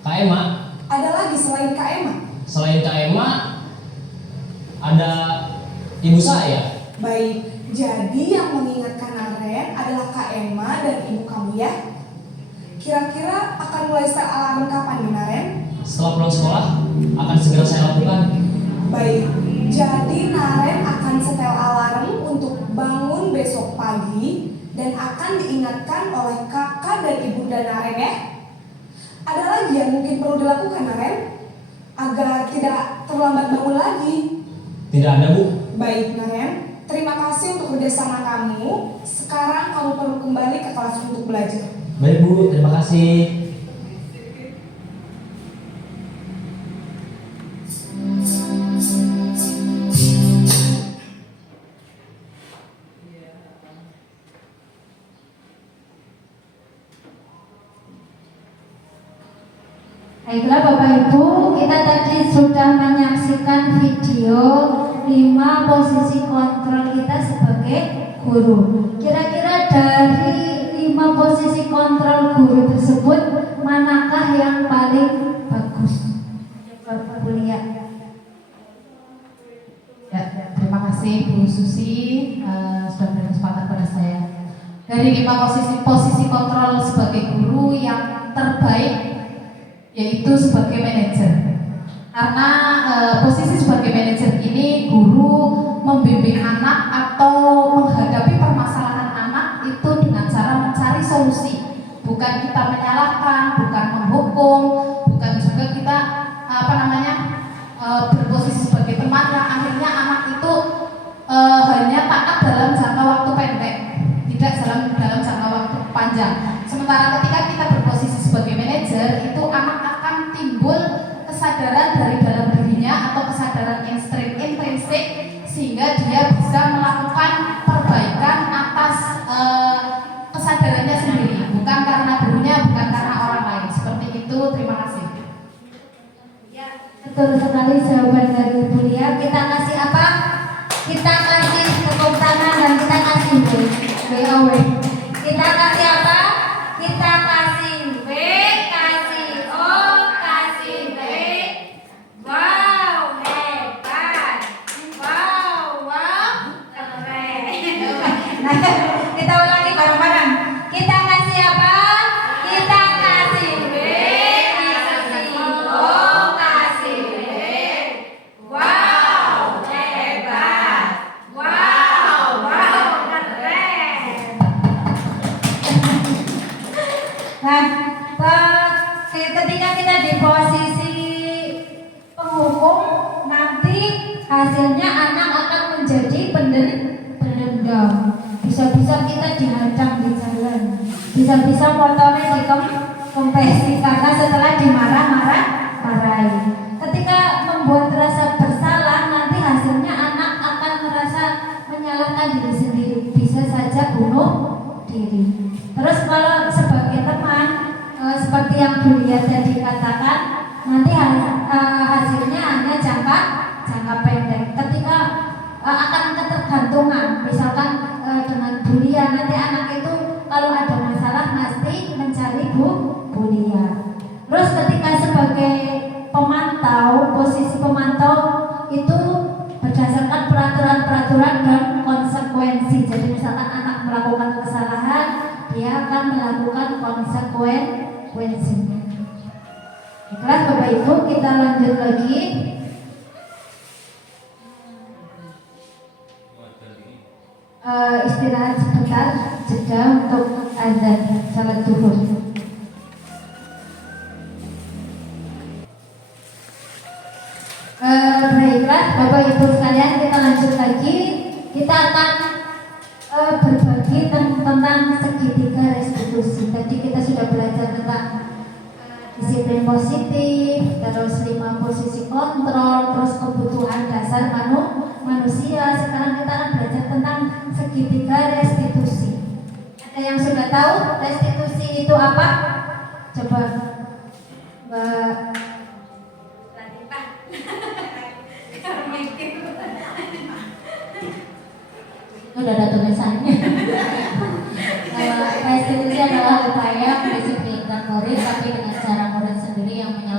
Kak Ema. Ada lagi selain Kak Ema? Selain Kak Ema, ada ibu saya. Baik, jadi yang mengingatkan Naren adalah Kak Ema dan ibu kamu ya. Kira-kira akan mulai setel alarm kapan nih Naren? Setelah pulang sekolah, akan segera saya lakukan. Baik, jadi Naren akan setel alarm untuk bangun besok pagi dan akan diingatkan oleh kakak dan ibunda Naren ya. Ada lagi yang mungkin perlu dilakukan Naren agar tidak terlambat bangun lagi? Tidak ada, Bu. Baik Naren, terima kasih untuk kerjasama kamu. Sekarang kamu perlu kembali ke kelas untuk belajar. Baik, Bu. Terima kasih. Baiklah Bapak Ibu, kita tadi sudah menyaksikan video 5 posisi kontrol kita sebagai guru. Kira-kira dari 5 posisi kontrol guru tersebut, manakah yang paling bagus? Bapak Kuliah. Ya, terima kasih Bu Susi sudah beri kesempatan pada saya. Dari 5 posisi kontrol sebagai guru yang terbaik yaitu sebagai manajer. Karena posisi sebagai manajer ini guru membimbing anak atau menghadapi permasalahan anak itu dengan cara mencari solusi, bukan kita menyalahkan, bukan menghukum, bukan juga kita berposisi sebagai teman yang akhirnya anak itu hanya taat dalam jangka waktu pendek, tidak dalam jangka waktu panjang. Sementara ketika kita berposisi sebagai manajer, itu anak akan timbul kesadaran dari dalam dirinya atau kesadaran intrinsik sehingga dia bisa melakukan perbaikan atas kesadarannya sendiri, bukan karena gurunya, bukan karena orang lain. Seperti itu. Terima kasih. Ya, betul sekali jawaban dari Bu Lia. Kita kasih apa? Kita kasih tepuk tangan dan kita kasih W. Kita kasih apa? Kita kasih W, kasih O, kasih B. Wow, hebat. Wow, keren. Nah, kita ulangi bareng-bareng. Kita kasih apa? Kita kasih W, kasih O, kasih B. Wow, hebat. Wow, keren. Nah, ketika kita di posisi penghukum, nanti hasilnya anak akan menjadi pendendam. Bisa-bisa kita dihadang di jalan, bisa-bisa motornya dikempesi karena setelah dimarah-marahi. Ketika membuat rasa bersalah, nanti hasilnya anak akan merasa menyalahkan diri sendiri, bisa saja bunuh diri. Terus kalau sebagai teman, seperti yang Bu Lia tadi katakan, nanti hasilnya hanya jangka pendek. Ketika akan ketergantungan, misalkan dengan Bu Lia, nanti anak itu kalau ada masalah pasti mencari Bu Lia. Terus ketika sebagai pemantau, posisi pemantau itu berdasarkan peraturan-peraturan dan konsekuensi. Jadi misalkan anak melakukan kesalahan, dia akan melakukan konsekuensinya. Baiklah Bapak Ibu, kita lanjut lagi. Istirahat sebentar, jeda untuk azan salat zuhur. Baiklah Bapak Ibu sekalian, kita lanjut lagi. Kita akan berbagi tentang segitiga restitusi. Tadi kita sudah belajar tentang disiplin positif, terus 5 posisi kontrol, terus kebutuhan dasar manusia. Sekarang kita akan belajar tentang segitiga restitusi. Ada yang sudah tahu restitusi itu apa? Coba Mbak Latifah. Udah ada tulisannya. Restitusi adalah upaya mendisiplinkan murid tapi dengan cara murid sendiri yang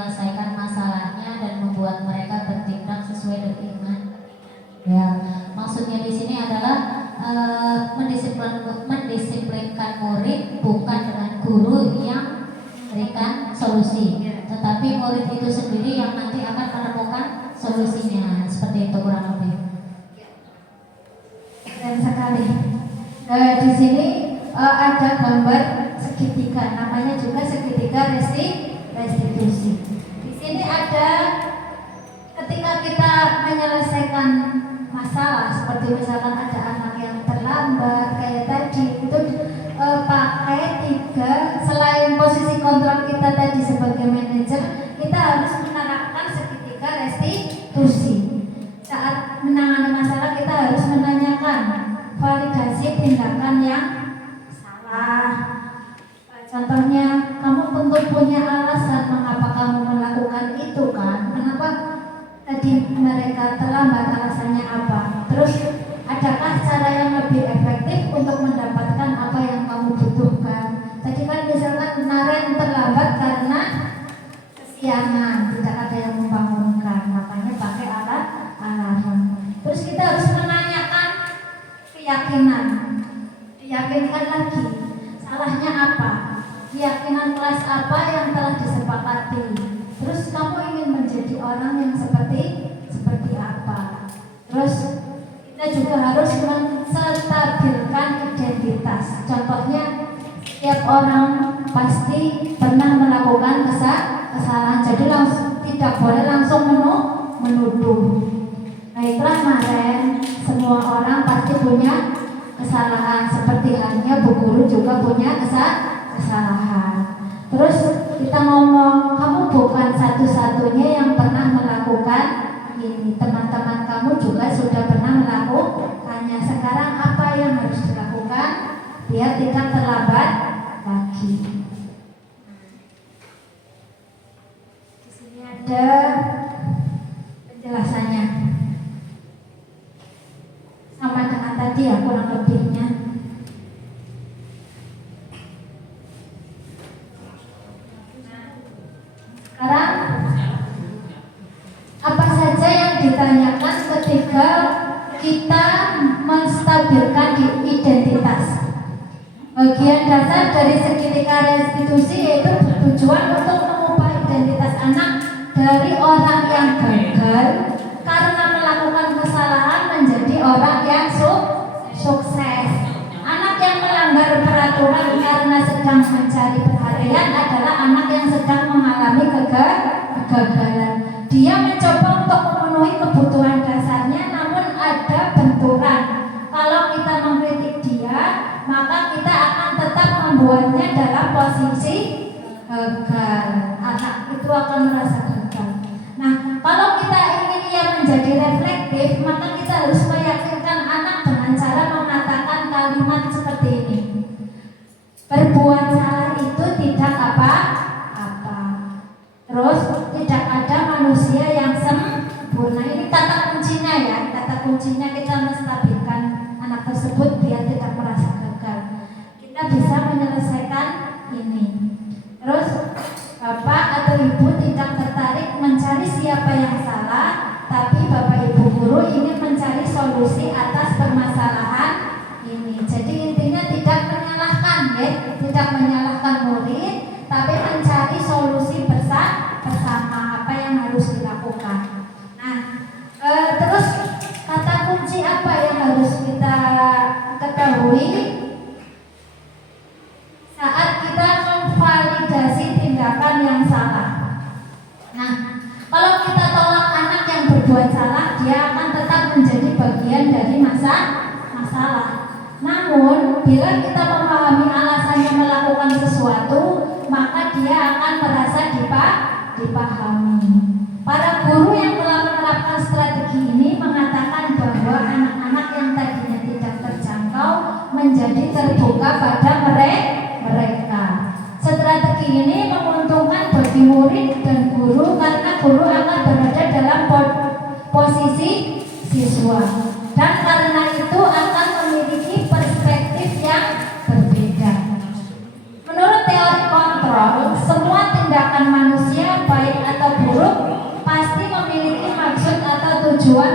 bil iman. Ya, maksudnya di sini adalah mendisiplinkan murid bukan dengan guru yang memberikan solusi, tetapi murid itu sendiri yang nanti akan menemukan solusinya. Seperti itu kurang lebih. Keren sekali. Di sini ada gambar segitiga, namanya juga segitiga restitusi. Di sini ada ketika kita menyelesaikan masalah, seperti misalkan ada anak yang terlambat kayak tadi, itu pakai tiga. Selain posisi kontrol kita tadi sebagai manajer, kita harus menerapkan segitiga restitusi. Saat menangani masalah kita harus menanyakan validasi tindakan yang salah. Contohnya, kamu tentu punya alasan mengapa kamu melakukan itu kan? Kenapa tadi mereka terlambat, alasannya apa? Terus adakah cara yang lebih efektif untuk mendapatkan apa yang kamu butuhkan? Tadi kan misalkan Naren terlambat karena kesiangan, tidak ada yang membangunkan, makanya pakai alarm. Terus kita harus menanyakan keyakinan, diyakinkan lagi salahnya apa, keyakinan kelas apa yang telah disepakati. Terus kamu ingin menjadi orang yang seperti apa. Terus kita juga harus menstabilkan identitas. Contohnya, setiap orang pasti pernah melakukan kesalahan, jadi tidak boleh langsung menuduh. Baiklah Maren, semua orang pasti punya kesalahan, seperti halnya Bu Guru juga punya kesalahan. Terus kita ngomong, kamu bukan satu-satunya yang pernah melakukan ini, teman-teman kamu juga sudah pernah melakukannya. Sekarang apa yang harus dilakukan biar tidak terlambat lagi? Di sini ada penjelasannya. Sama dengan tadi ya kurang lebihnya. Sekarang apa saja yang ditanyakan ketika kita menstabilkan identitas? Bagian dasar dari segitiga restitusi yaitu bertujuan untuk mengubah identitas anak dari orang yang gagal karena melakukan kesalahan menjadi orang yang sukses. Anak yang melanggar peraturan karena sedang mencari perhatian adalah anak yang sedang mengalami kegagalan. Dia mencoba untuk memenuhi kebutuhan dasarnya, namun ada benturan. Kalau kita mengkritik dia, maka kita akan tetap membuatnya dalam posisi gagal. Anak itu akan merasa gagal. Nah, kalau kita ingin ia menjadi reflektif, maka kita harus meyakinkan anak dengan cara mengatakan kalimat seperti ini. Berbuat salah itu tidak apa-apa. Terus tidak ada manusia yang sempurna. Ini kata kuncinya ya. Kata kuncinya kita menstabilkan anak tersebut biar tidak merasa gagal. Kita bisa menyelesaikan ini. Terus Bapak atau Ibu tidak tertarik mencari siapa yang salah, tapi Bapak Ibu guru ingin mencari solusi atas permasalahan ini. Jadi intinya tidak menyalahkan ya, tidak menyalahkan murid, tapi mencari solusi bersama apa yang harus dilakukan. Nah, terus kata kunci apa yang harus kita ketahui saat kita memvalidasi tindakan yang salah? Nah, kalau kita tolak anak yang berbuat salah, dia akan tetap menjadi bagian dari masalah. Namun, bila kita memahami alasannya melakukan sesuatu, maka dia akan merasa dipahami. Para guru yang telah menerapkan strategi ini mengatakan bahwa anak-anak yang tadinya tidak terjangkau menjadi terbuka pada mereka. Strategi ini menguntungkan bagi murid dan guru karena guru akan berada dalam posisi siswa, dan karena itu akan memiliki perspektif yang berbeda. Menurut teori kontrol, semua tindakan manusia baik atau buruk pasti memiliki maksud atau tujuan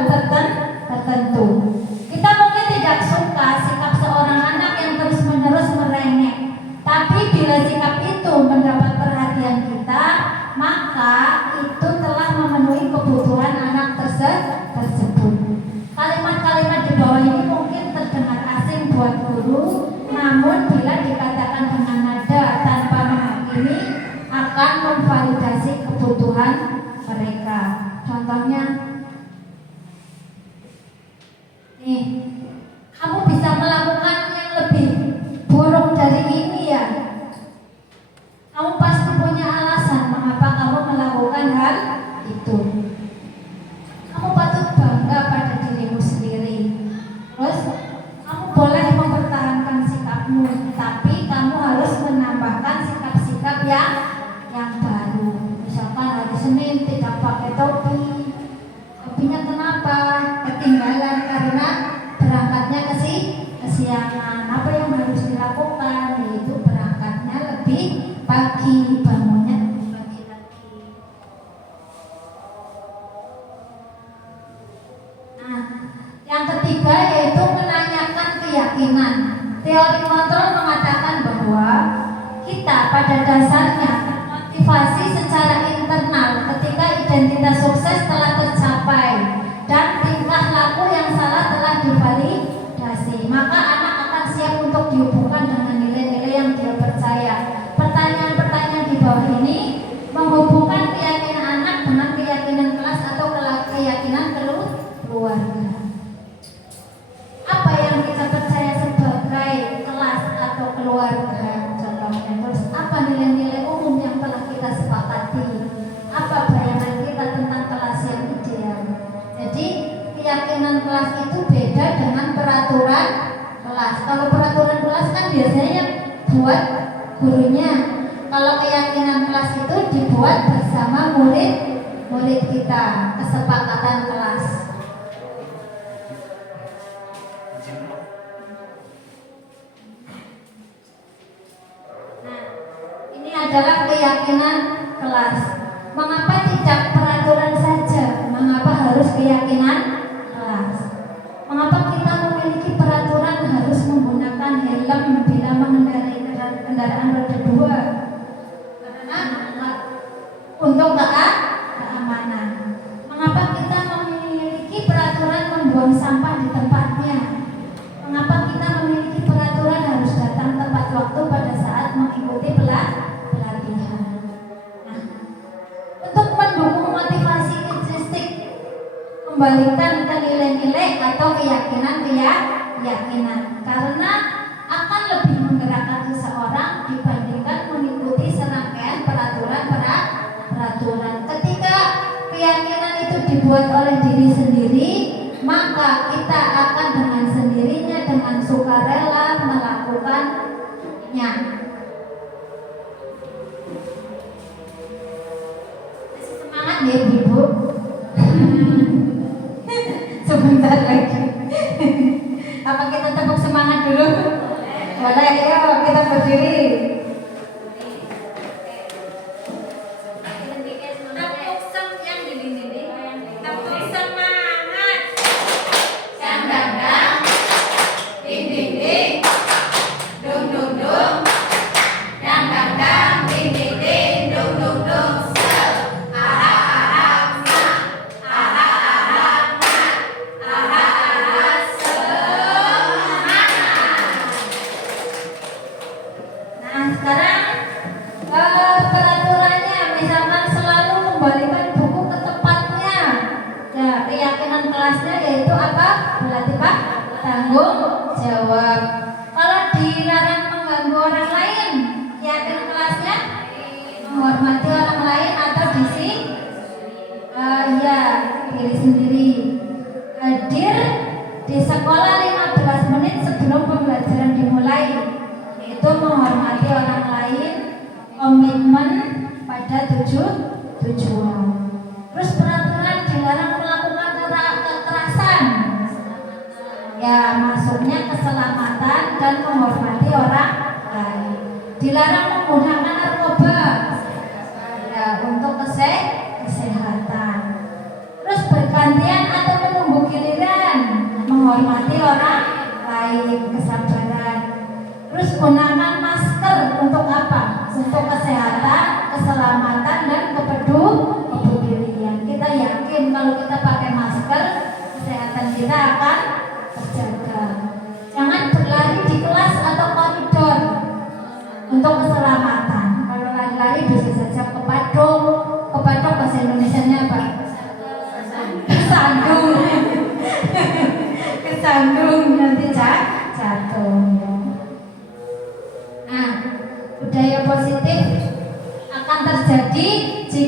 itu telah memenuhi kebutuhan anak tersebut. Kalimat-kalimat di bawah ini mungkin terdengar asing buat guru, namun bila dikatakan dengan nada tanpa menghakimi akan memvalidasi kebutuhan mereka. Contohnya, nih, kamu bisa melakukan yang lebih buruk dari ini ya. Kamu pasti punya alasan mengapa kamu melakukan hal itu. Kamu patut bangga pada dirimu sendiri. Terus, kamu boleh mempertahankan sikapmu, tapi kamu harus menambahkan sikap-sikap yang baru. Misalkan hari Senin tidak pakai topi. Topinya kenapa? Ketinggalan karena berangkatnya kesiangan. Apa yang harus dilakukan? Yaitu berangkatnya lebih pagi, bangunnya pagi lagi. Nah, yang ketiga yaitu menanyakan keyakinan. Teori kontrol mengatakan bahwa kita pada dasarnya motivasi secara internal ketika identitas sukses telah tercapai dan tingkah laku yang salah telah divalidasi, maka anak akan siap untuk dihubungkan dengan nilai-nilai yang dia percaya. Pertanyaan-pertanyaan di bawah ini menghubungkan keyakinan anak dengan keyakinan kelas atau keyakinan keluarga. Apa yang kita percaya sebagai kelas atau keluarga, contohnya. Terus apa nilai-nilai umum yang telah kita sepakati? Apa bayangan kita tentang kelas yang ideal? Jadi keyakinan kelas itu beda dengan peraturan kelas. Kalau peraturan kelas kan biasanya buat gurunya. Kalau keyakinan kelas itu dibuat bersama murid kita, kesepakatan kelas. Nah, ini adalah keyakinan kelas. Mengapa tidak peraturan saja? Mengapa harus keyakinan kelas? Mengapa kita memiliki peraturan harus menggunakan helm bila mengendarai kendaraan roda 2? Karena untuk keamanan. Mengapa kita memiliki peraturan membuang sampah di tempatnya? Mengapa kita memiliki peraturan harus datang tepat waktu pada saat mengikuti pelatihan? Nah, untuk mendukung motivasi intrinsik, kembalikan ke nilai-nilai atau keyakinan karena akan lebih menggerakkan seseorang dibandingkan mengikuti serangkaian peraturan. Ketika keyakinan itu dibuat oleh diri sendiri, maka kita akan dengan sendirinya dengan sukarela melakukannya. Semangat ya Ibu. Sebentar lagi. Apa kita tepuk semangat dulu? Boleh, ayo kita berdiri. Untuk kesehatan, keselamatan, dan kepedulian.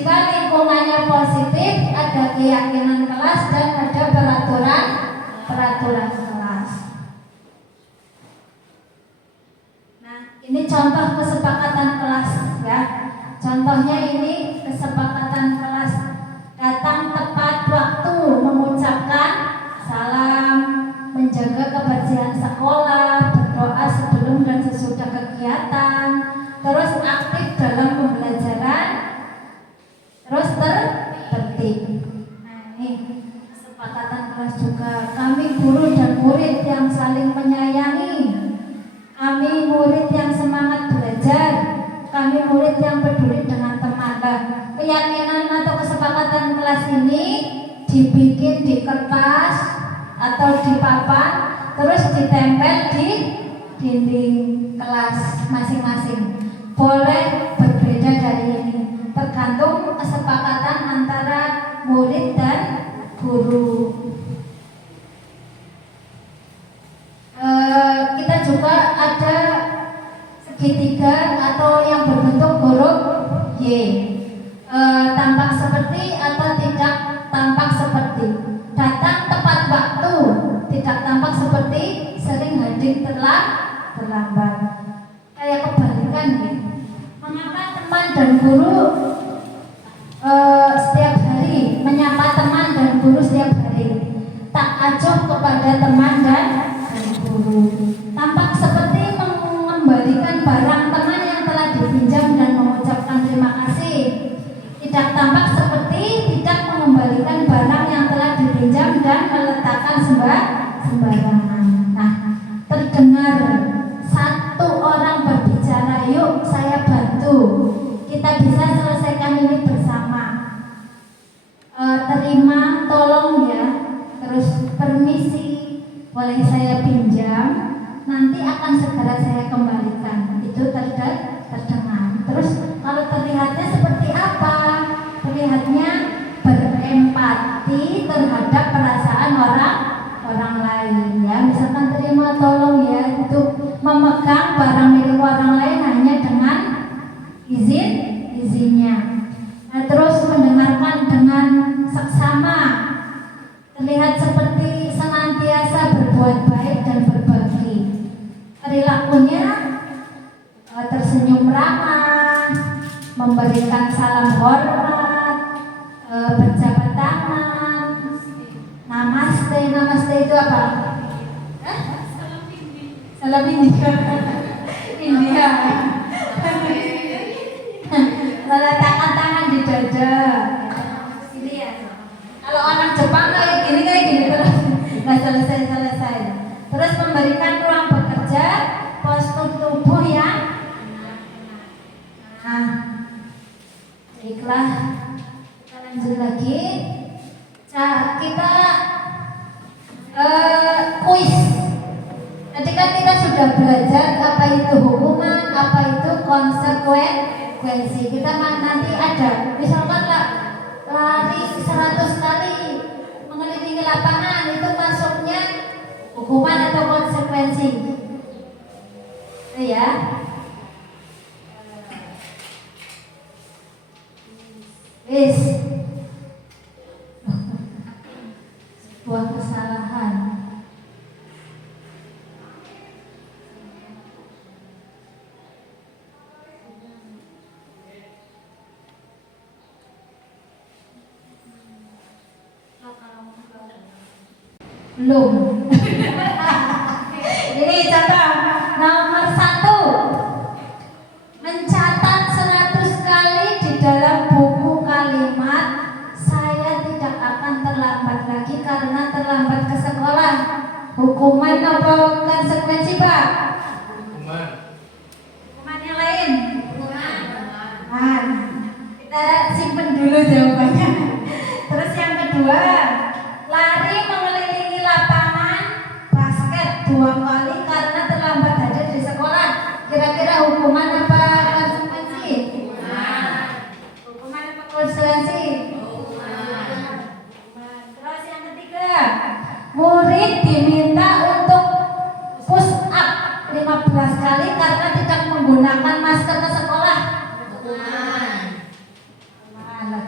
Jika lingkungannya positif, ada keyakinan kelas dan ada peraturan kelas. Nah, ini contoh kesepakatan kelas ya. Contohnya ini kesepakatan kelas. Datang tepat waktu, mengucapkan salam, menjaga kebersihan sekolah, berdoa sebelum dan sesudah kegiatan, terus aktif dalam pembelajaran, terus tertib. Nah, ini kesepakatan kelas juga. Kami guru dan murid yang saling menyayangi, kami murid yang semangat belajar, kami murid yang peduli dengan teman. Keyakinan atau kesepakatan kelas ini dibikin di kertas atau di papan, terus ditempel di dinding kelas masing-masing. Boleh berbeda dari ini, tergantung kesepakatan antara murid dan guru. Kita juga ada segitiga atau yang berbentuk huruf Y. Tampak seperti atau tidak tampak seperti, datang tepat waktu, tidak tampak seperti, sering hadir terlambat. Kayak kebalikan ya. Mengapa teman dan guru setiap hari, menyapa teman dan guru setiap hari, tak acuh kepada teman dan guru. Tampak seperti mengembalikan barang teman yang telah dipinjam dan mengucapkan terima kasih. Tidak tampak seperti tidak mengembalikan barang yang telah dipinjam dan meletakkan sembarangan. Nah, terdengar satu orang berbicara, yuk saya bantu, kita bisa selesaikan ini bersama. Terima, tolong ya, terus permisi, boleh saya pinjam, nanti akan segera saya kembalikan. Itu terdengar. Terus kalau terlihatnya seperti apa? Terlihatnya berempati terhadap perasaan orang lain ya. Misalkan terima, tolong ya, itu memegang barang milik orang lain hanya dengan izinnya. Nah, terus mendengarkan dengan seksama, terlihat seperti senantiasa berbuat baik dan berbagi. Perilakunya tersenyum ramah, memberikan salam hormat, berjabat tangan, namaste itu apa? Salam India. India. Meletakkan tangan di dada. Ini ya. Kalau orang Jepang kayak gini terus nggak selesai. Terus memberikan ruang bekerja, postur tubuh yang baiklah, kita lanjut lagi. Kita kuis. Tadi kan kita sudah belajar apa itu hukuman, apa itu konsekuensi. Kita nanti ada, misalkan lari 100 kali mengelilingi lapangan, itu masuknya hukuman atau konsekuensi. Ya. Wis. Sebuah kesalahan. Belum. Ini contoh nomor 1. Mencatat 100 kali di dalam buku kalimat saya tidak akan terlambat lagi karena terlambat ke sekolah. Hukuman atau konsekuensi, Pak? Hukuman. Hukuman yang lain? Hukuman. Kita simpen dulu jawabannya. Terus yang kedua, lari mengelilingi lapangan basket 2 kali karena terlambat hadir di sekolah. Kira-kira hukuman apa konsekuensi? Hukuman apa konsekuensi? Terus yang ketiga, murid diminta untuk push up 15 kali karena tidak menggunakan masker ke sekolah.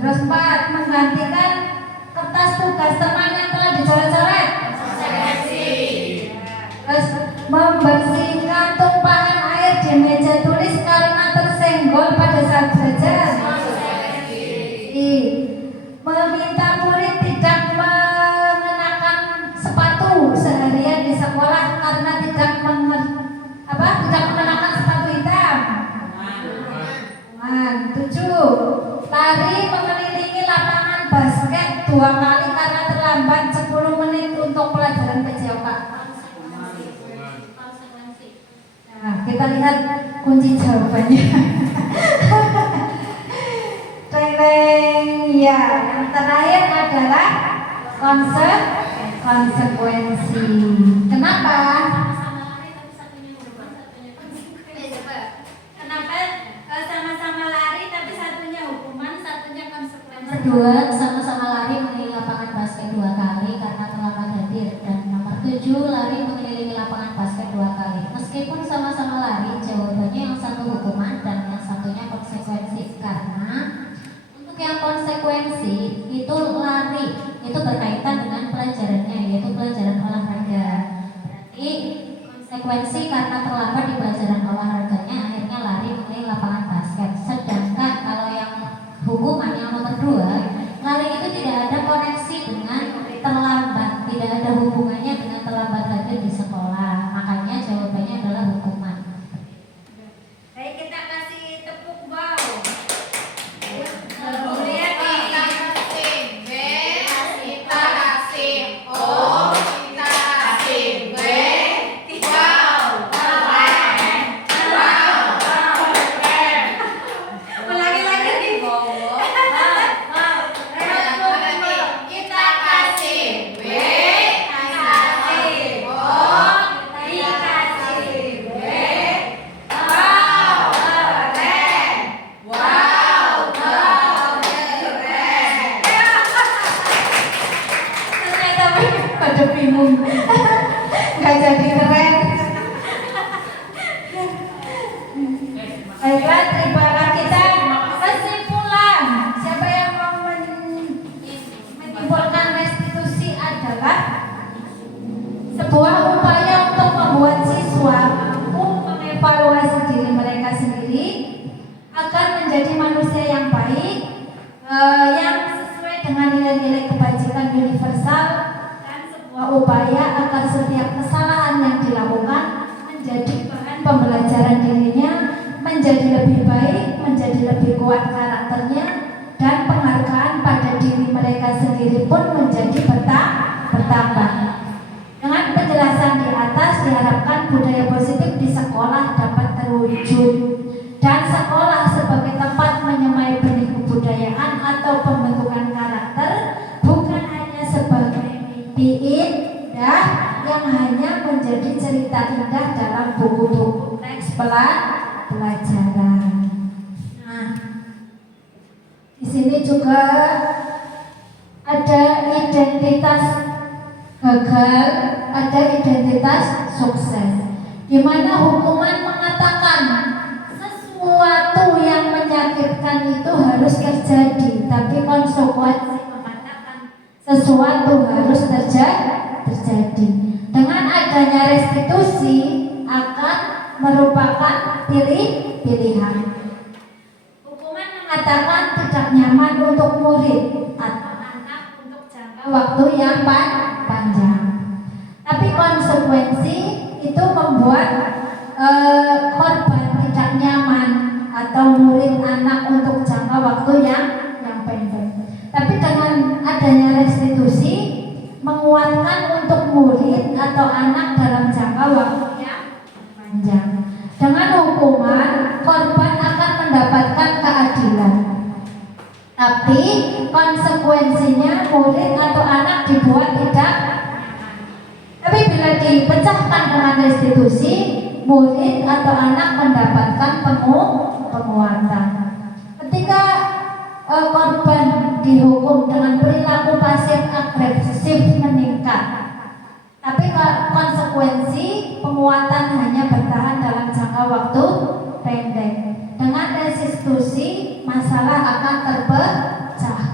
Terus 4, menggantikan kertas tugas teman yang telah dicoret-coret. Terus membersihkan tumpahan air di meja tulis karena tersenggol pada saat belajar. Meminta murid tidak mengenakan sepatu seharian di sekolah karena tidak mengenakan sepatu hitam. 7, lari mengelilingi lapangan basket 2 kali karena terlambat 10 menit untuk pelajaran PJOK. Nah, kita lihat kunci jawabannya. Ya, yang terakhir adalah konsekuensi. Kenapa? Kenapa sama-sama lari tapi satunya hukuman, satunya konsekuensi? Kedua, sama-sama lari mengelilingi lapangan basket 2 kali karena terlambat hadir. Dan nomor 7, lari mengelilingi lapangan basket 2 kali. Meskipun sama-sama lari, jawabannya yang satu hukuman dan yang satunya konsekuensi. Karena untuk yang konsekuensi itu lari itu berkaitan dengan pelajarannya, yaitu pelajaran olahraga. Berarti konsekuensi karena terlambat di pelajaran olahraganya akhirnya lari mengelilingi lapangan basket. Sedangkan kalau yang hukuman yang nomor 2, lari itu tidak ada koneksi dengan terlambat, tidak ada hubungannya dengan terlambat hadir di sekolah. Makanya jawabannya adalah hukuman. Baik, kita kasih tepuk wow. Kemudian kita kasih B, kita kasih O, kita kasih B. Wow, keren. Wow, keren. Ulangi lagi nih. Wow, kita kasih B, kita kasih O, kita kasih B. Wow, keren. Wow, keren. Ternyata pada bingung. Nggak jadi keren. Baiklah, terimalah kita kesimpulan. Siapa yang mau menyimpulkan restitusi adalah sebuah upaya untuk membuat siswa mampu mengevaluasi diri mereka sendiri agar menjadi manusia yang baik, yang sesuai dengan nilai-nilai kebajikan universal, dan sebuah upaya agar setiap kesalahan yang dilakukan menjadi bahan pembelajaran dirinya menjadi lebih baik, menjadi lebih kuat karakternya, dan penghargaan pada diri mereka sendiri pun menjadi bertambah. Dengan penjelasan di atas diharapkan budaya positif di sekolah dapat terwujud, dan sekolah sebagai tempat menyemai benih kebudayaan atau pembentukan karakter bukan hanya sebagai mimpi indah yang hanya menjadi cerita indah dalam buku-buku teks pelajaran. Nah, di sini juga ada identitas gagal, ada identitas sukses, di mana hukuman mengatakan sesuatu yang menyakitkan itu harus terjadi, tapi konsekuensi mengatakan sesuatu harus terjadi. Dengan adanya restitusi akan merupakan pilihan. Hukuman mengatakan tidak nyaman untuk murid atau anak untuk jangka waktu yang panjang. Tapi konsekuensi itu membuat korban tidak nyaman atau murid anak untuk jangka waktu yang pendek. Tapi dengan adanya restitusi menguatkan untuk murid atau anak dalam jangka waktu yang panjang. Dengan hukuman, korban akan mendapatkan keadilan. Tapi konsekuensinya murid atau anak dibuat tidak. Tapi bila dipecahkan dengan restitusi, murid atau anak mendapatkan penguatan. Ketika korban dihukum dengan perilaku pasif agresif meningkat, tapi konsekuensi penguatan hanya bertahan dalam jangka waktu pendek. Dengan restitusi masalah akan terpecahkan.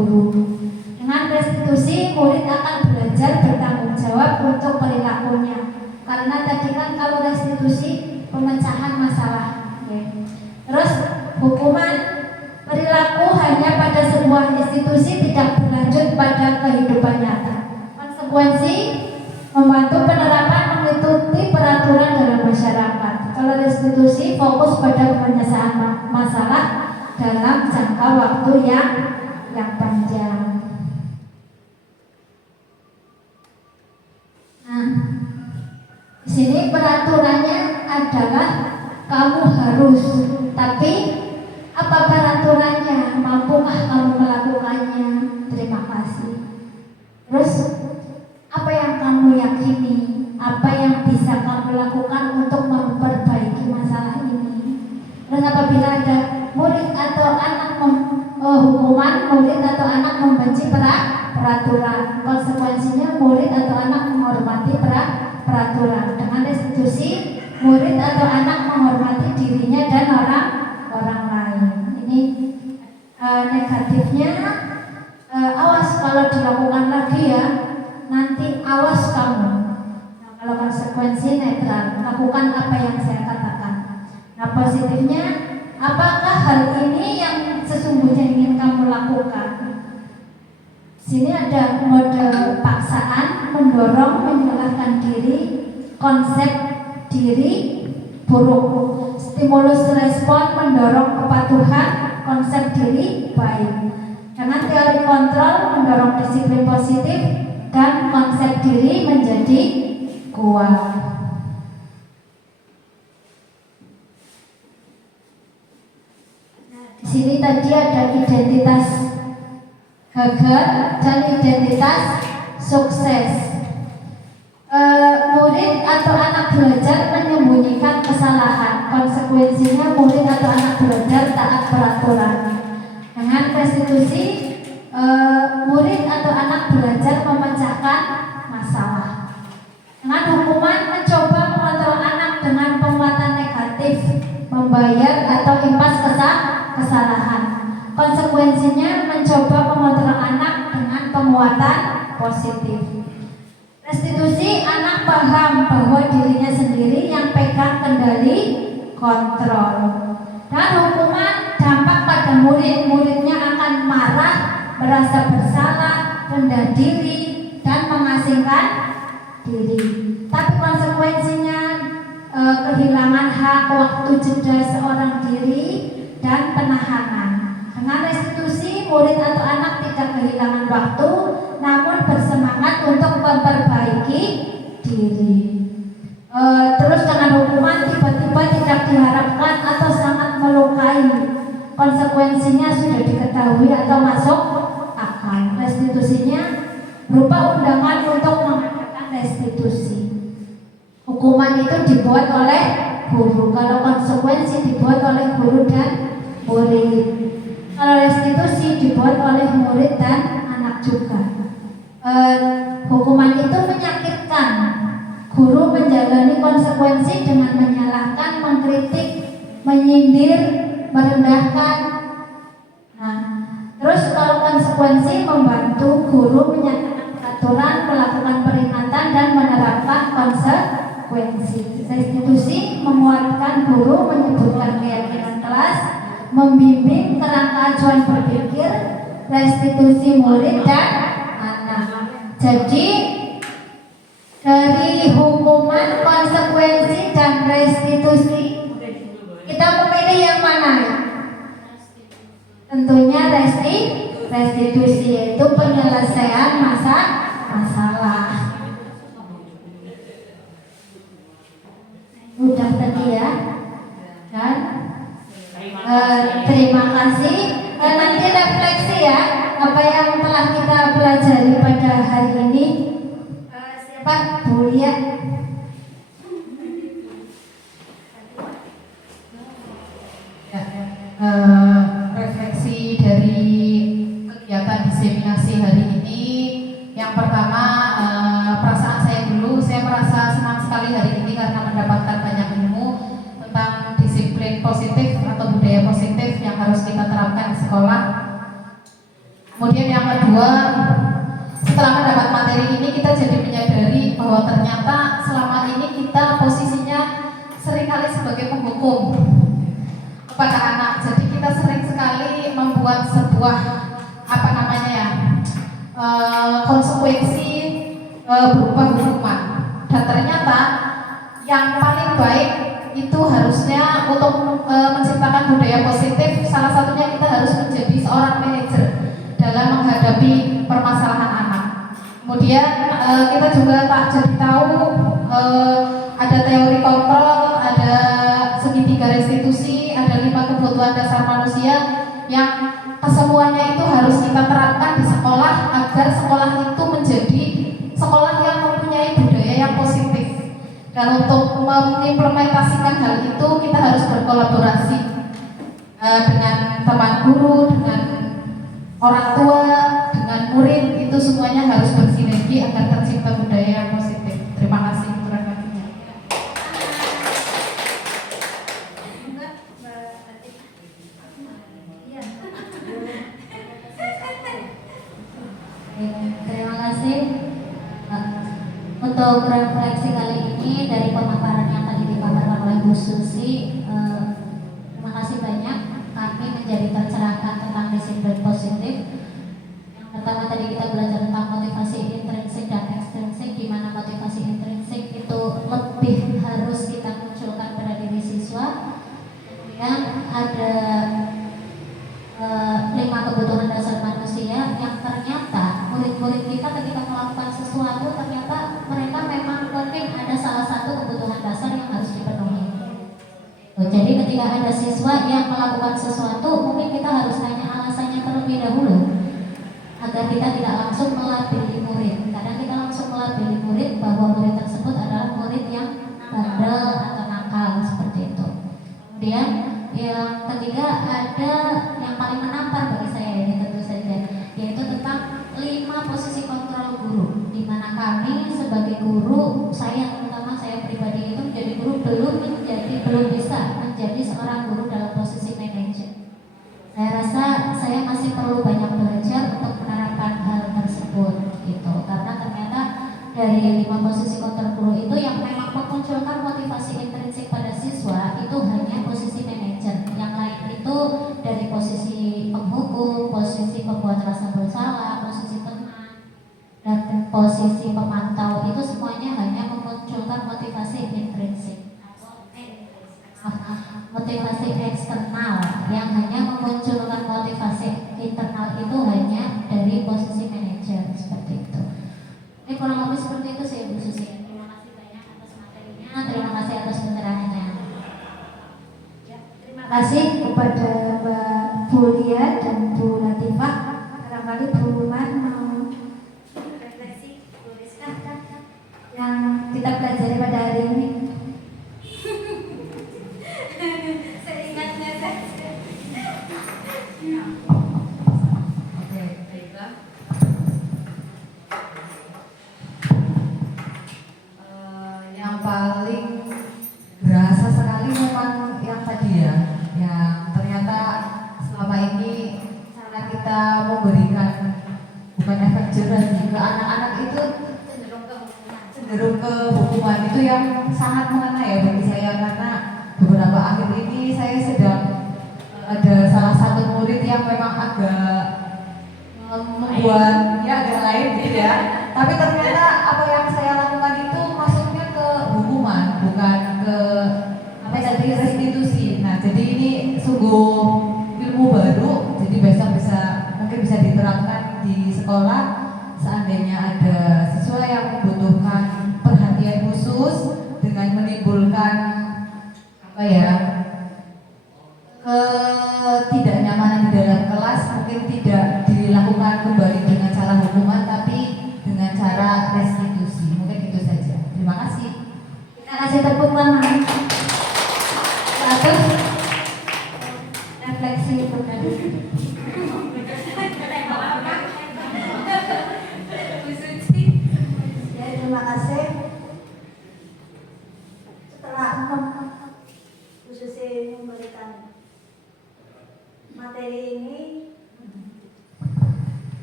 guru. Dengan restitusi, murid akan belajar bertanggung jawab untuk perilakunya. Karena tadi kan kalau restitusi pemecahan masalah. Oke. Terus hukuman perilaku hanya pada sebuah institusi, tidak berlanjut pada kehidupan nyata. Konsekuensi membantu penerapan mengikuti peraturan dalam masyarakat. Kalau restitusi fokus pada penyelesaian masalah dalam jangka waktu yang panjang. Nah, di sini peraturannya adalah kamu harus, tapi apa peraturannya? Mampukah kamu melakukannya? Terima kasih. Terus apa yang kamu yakini? Apa yang bisa kamu lakukan untuk memperbaiki masalah ini? Terus apabila ada murid atau anak hukuman, murid atau anak membenci peraturan, konsekuensinya murid atau anak menghormati peraturan. Dengan restitusi, murid atau anak menghormati dirinya dan orang lain. Ini negatifnya, awas kalau dilakukan lagi ya, nanti awas kamu. Nah, kalau konsekuensi netral, lakukan apa yang saya katakan. Nah, positifnya, apakah hal ini yang sesungguhnya ingin kamu lakukan? Sini ada mode paksaan, mendorong, menyalahkan diri, konsep diri buruk, stimulus respon, mendorong kepatuhan, konsep diri baik. Dengan teori kontrol, mendorong disiplin positif dan konsep diri menjadi kuat. Di sini tadi ada identitas gagal dan identitas sukses. Murid atau anak belajar menyembunyikan kesalahan, konsekuensinya murid atau anak belajar taat peraturan. Dengan restitusi, murid atau anak belajar memecahkan masalah. Dengan hukuman, mencoba mengontrol anak dengan penguatan negatif, membayar atau impas kesalahan. Konsekuensinya mencoba mengontrol anak dengan penguatan positif. Restitusi, anak paham bahwa dirinya sendiri yang pegang kendali kontrol. Dan hukuman, dampak pada murid-muridnya akan marah, merasa bersalah, rendah diri, dan mengasingkan diri. Tapi konsekuensinya kehilangan hak, waktu jeda seorang diri, dan penahanan. Dengan restitusi, murid atau anak tidak kehilangan waktu, namun bersemangat untuk memperbaiki diri. Terus dengan hukuman, tiba-tiba tidak diharapkan atau sangat melukai, konsekuensinya sudah diketahui atau masuk akal. Restitusinya berupa undangan untuk mengadakan restitusi. Hukuman itu dibuat oleh guru, kalau konsekuensi dibuat oleh guru dan murid. Kalau restitusi dibuat oleh murid dan anak juga. Hukuman itu menyakitkan. Guru menjalani konsekuensi dengan menyalahkan, mengkritik, menyindir, merendahkan. Nah, terus kalau konsekuensi membantu guru menyatakan peraturan, melakukan peringatan, dan menerapkan konsekuensi. Restitusi menguatkan guru, menyebutkan keyakinan kelas, membimbing kerangka acuan berpikir, restitusi murid dan anak. Jadi dari hukuman, konsekuensi, dan restitusi, kita memilih yang mana? Tentunya restitusi, yaitu penyelesaian masalah. Udah tadi ya. Dan terima kasih. Nanti refleksi ya, apa yang telah kita pelajari pada hari ini. Siapa? Bu Lia. Refleksi dari kegiatan diseminasi hari ini. Yang pertama, perasaan saya dulu. Saya merasa senang sekali hari ini karena mendapatkan banyak ilmu tentang disiplin positif atau budaya positif yang harus kita terapkan di sekolah. Kemudian yang kedua, setelah mendapat materi ini kita jadi menyadari bahwa ternyata selama ini kita posisinya seringkali sebagai penghukum kepada anak. Jadi kita sering sekali membuat sebuah konsekuensi berupa hukuman. Dan ternyata yang paling baik itu harusnya untuk menciptakan budaya positif. Salah satunya kita harus menjadi seorang manajer dalam menghadapi permasalahan anak. Kemudian kita juga tak jadi tahu ada teori kontrol, ada segitiga restitusi, ada 5 kebutuhan dasar manusia yang kesemuanya itu harus kita terapkan di sekolah agar sekolah itu menjadi sekolah yang mempunyai budaya yang positif. Dan untuk mengimplementasikan hal itu kita harus berkolaborasi dengan teman guru, dengan orang tua, dengan murid, itu semuanya harus bersinergi agar tercipta budaya yang positif. Terima kasih. Kurang lebihnya. Terima kasih. Untuk refleksi kali ini dari pemaparan yang tadi dipaparkan oleh Bu Susi, terima kasih banyak. Kami menjadi tercerahkan tentang disiplin positif. Yang pertama tadi kita belajar tentang motivasi intrinsik dan ekstrinsik, di mana motivasi intrinsik itu lebih harus kita munculkan pada diri siswa. Kemudian ada 5 kebutuhan dasar manusia yang ternyata murid-murid kita ketika melakukan sesuatu ternyata mereka memang mungkin ada salah satu kebutuhan dasar yang harus dipenuhi. Jadi ketika ada siswa yang melakukan sesuatu, mungkin kita harus tanya alasannya terlebih dahulu agar kita tidak langsung melabeli murid. Kadang kita langsung melabeli murid bahwa murid tersebut adalah murid yang bandel atau nakal seperti itu. Kemudian yang ketiga ada yang paling menampar bagi saya ini tentu saja, yaitu tentang 5 posisi kontrol guru, di mana kami sebagai guru, saya terutama saya pribadi itu menjadi guru belum bisa menjadi seorang guru dalam posisi manajer. Saya rasa saya masih perlu banyak belajar untuk menerapkan hal tersebut gitu, karena ternyata dari 5 posisi kontrol guru itu yang memang memunculkan motivasi intrinsik pada siswa itu hanya posisi manajer. Yang lain itu dari posisi penghukum, posisi pembuat rasa bersalah, posisi teman, dan posisi pemantau, itu semuanya hanya memunculkan motivasi intrinsik. Motivasi eksternal yang hanya memunculkan motivasi internal itu hanya dari posisi manajer seperti itu. Ini kurang lebih seperti itu sih Bu Susi. Terima kasih banyak atas materinya, terima kasih atas pencerahannya. Terima kasih kepada Mbak Bulia dan Bu Latifah. Barangkali Bu Ruman mau refleksi, Bu Rizka, yang kita pelajari pada hari ini. Seingatnya saja. Oke, baiklah. Yang paling berasa sekali memang yang tadi ya, yang ternyata selama ini cara kita memberikan bukan efek jerah ke anak-anak itu cenderung ke hukuman itu yang sangat mengena ya bagi saya, karena beberapa akhir ini saya sedang ada salah satu murid yang memang agak membuat ya agak lain gitu ya, tapi ternyata apa yang saya lakukan itu masuknya ke hukuman, bukan ke apa tadi restitusi. Nah jadi ini sungguh ilmu baru, jadi besok mungkin bisa diterapkan di sekolah seandainya ada siswa yang membutuhkan perhatian khusus dengan menimbulkan ketidaknyamanan di dalam kelas, mungkin tidak dilakukan kembali dengan cara hukuman tapi dengan cara restitusi. Mungkin itu saja. Terima kasih. Kita kasih tepuk tangan. Satu. Refleksi tadi. Ya, terima kasih. Setelah Bu Susi memberikan materi ini,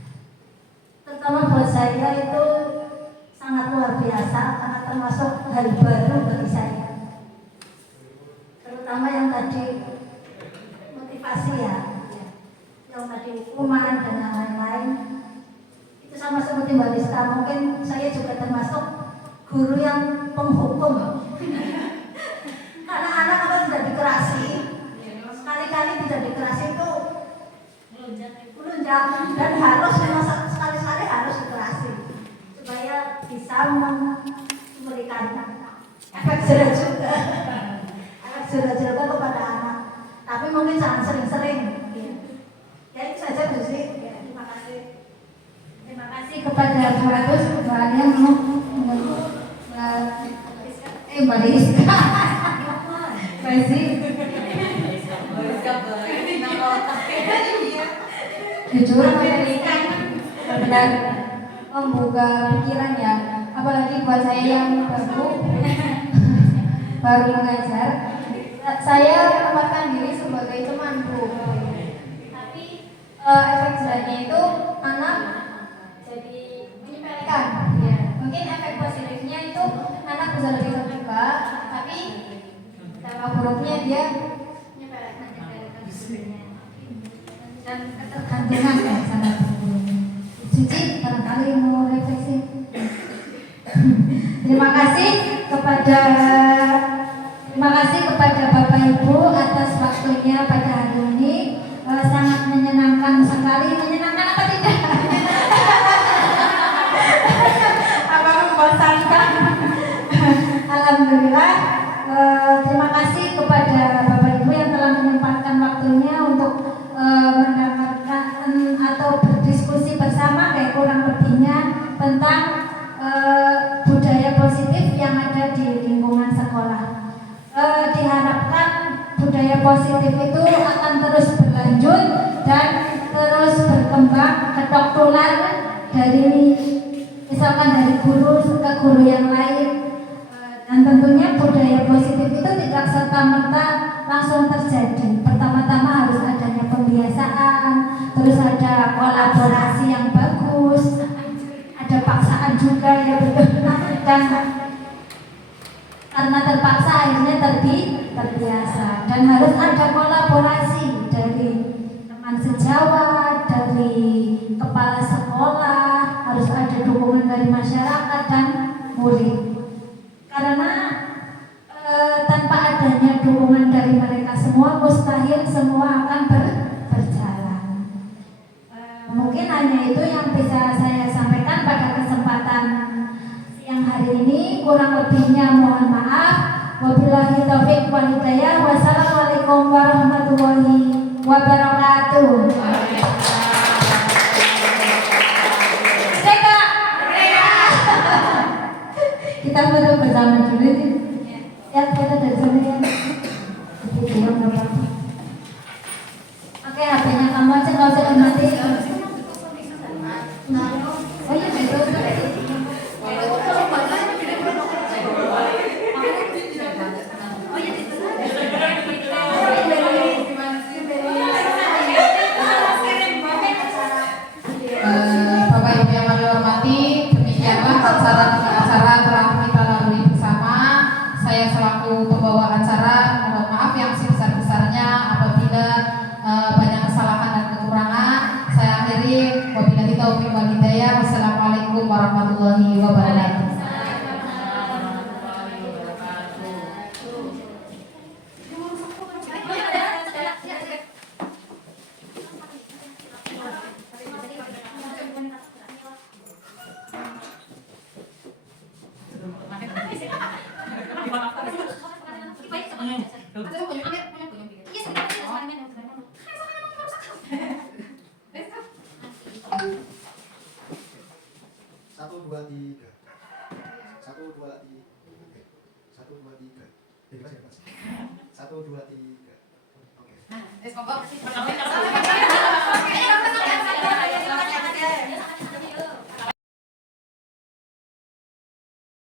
saya itu sangat luar biasa karena termasuk hal baru bagi saya. Terutama yang tadi motivasi ya, yang tadi hukuman dan yang lain-lain. Itu sama seperti Mbak Rizka, mungkin saya juga termasuk guru yang penghukum. Karena anak kalau tidak dikerasi, sekali-kali tidak dikerasi itu melunjak dan harus sekali-sekali harus dikerasi supaya bisa memberikan efek jerah juga, efek jerah juga kepada anak. Tapi mungkin jangan sering-sering. Ya itu saja Bu Sri. Ya, terima kasih. Terima kasih kepada Bu Agus, Mbak Alia, Mbak Rizka, jujur memberikan benar membuka pikiran ya, apalagi buat saya yang baru mengajar. Saya menempatkan diri sebagai teman Bu, tapi efek jerahnya itu anak jadi menyepelekan ya. Mungkin efek positifnya itu anak bisa lebih terbuka, tapi dampak buruknya dia menyepelekan dan ketergantungan ya sama guru. Cici barangkali mau refleksi. Terima kasih kepada Bapak Ibu atas waktunya pada hari ini. Sangat menyenangkan sekali. Menyenangkan apa tidak? Apa membosankan? Alhamdulillah. Terima kasih kepada Bapak Ibu yang telah menyempatkan waktunya untuk mendapatkan atau berdiskusi bersama kayak kurang lebihnya tentang budaya positif yang ada di lingkungan sekolah. Diharapkan budaya positif itu akan terus berlanjut dan terus berkembang, ketok tular dari misalkan dari guru ke guru yang lain. Dan tentunya budaya positif itu tidak serta-merta langsung terjadi. Pertama-tama harus adanya pembiasaan, terus ada kolaborasi yang bagus, ada paksaan juga ya betul. Dan karena terpaksa akhirnya terbiasa, dan harus ada kolaborasi dari teman sejawat, dari kepala sekolah, harus ada dukungan dari masyarakat dan murid. Karena tanpa adanya dukungan dari mereka semua, mustahil semua akan berjalan. Mungkin hanya itu yang bisa saya sampaikan pada kesempatan siang hari ini. Kurang lebihnya mohon maaf. Wabillahi taufiq wal hidayah. Wassalamualaikum warahmatullahi wabarakatuh. Kita foto bersama dulu nih. Ya, foto dari sana ya. Oke, HP-nya kamu aja, nggak usah dimatiin. Oh iya, betul. Bapak Ibu yang kami hormati, demikianlah acara telah kita lalui bersama. Saya selaku pembawa acara mohon maaf yang sebesar-besarnya apabila banyak kesalahan dan kekurangan. Saya akhiri, wabillahi taufiq wal hidayah. Wassalamualaikum warahmatullahi wabarakatuh. Satu dua tiga, satu dua tiga, oke, satu dua tiga, satu dua tiga, oke.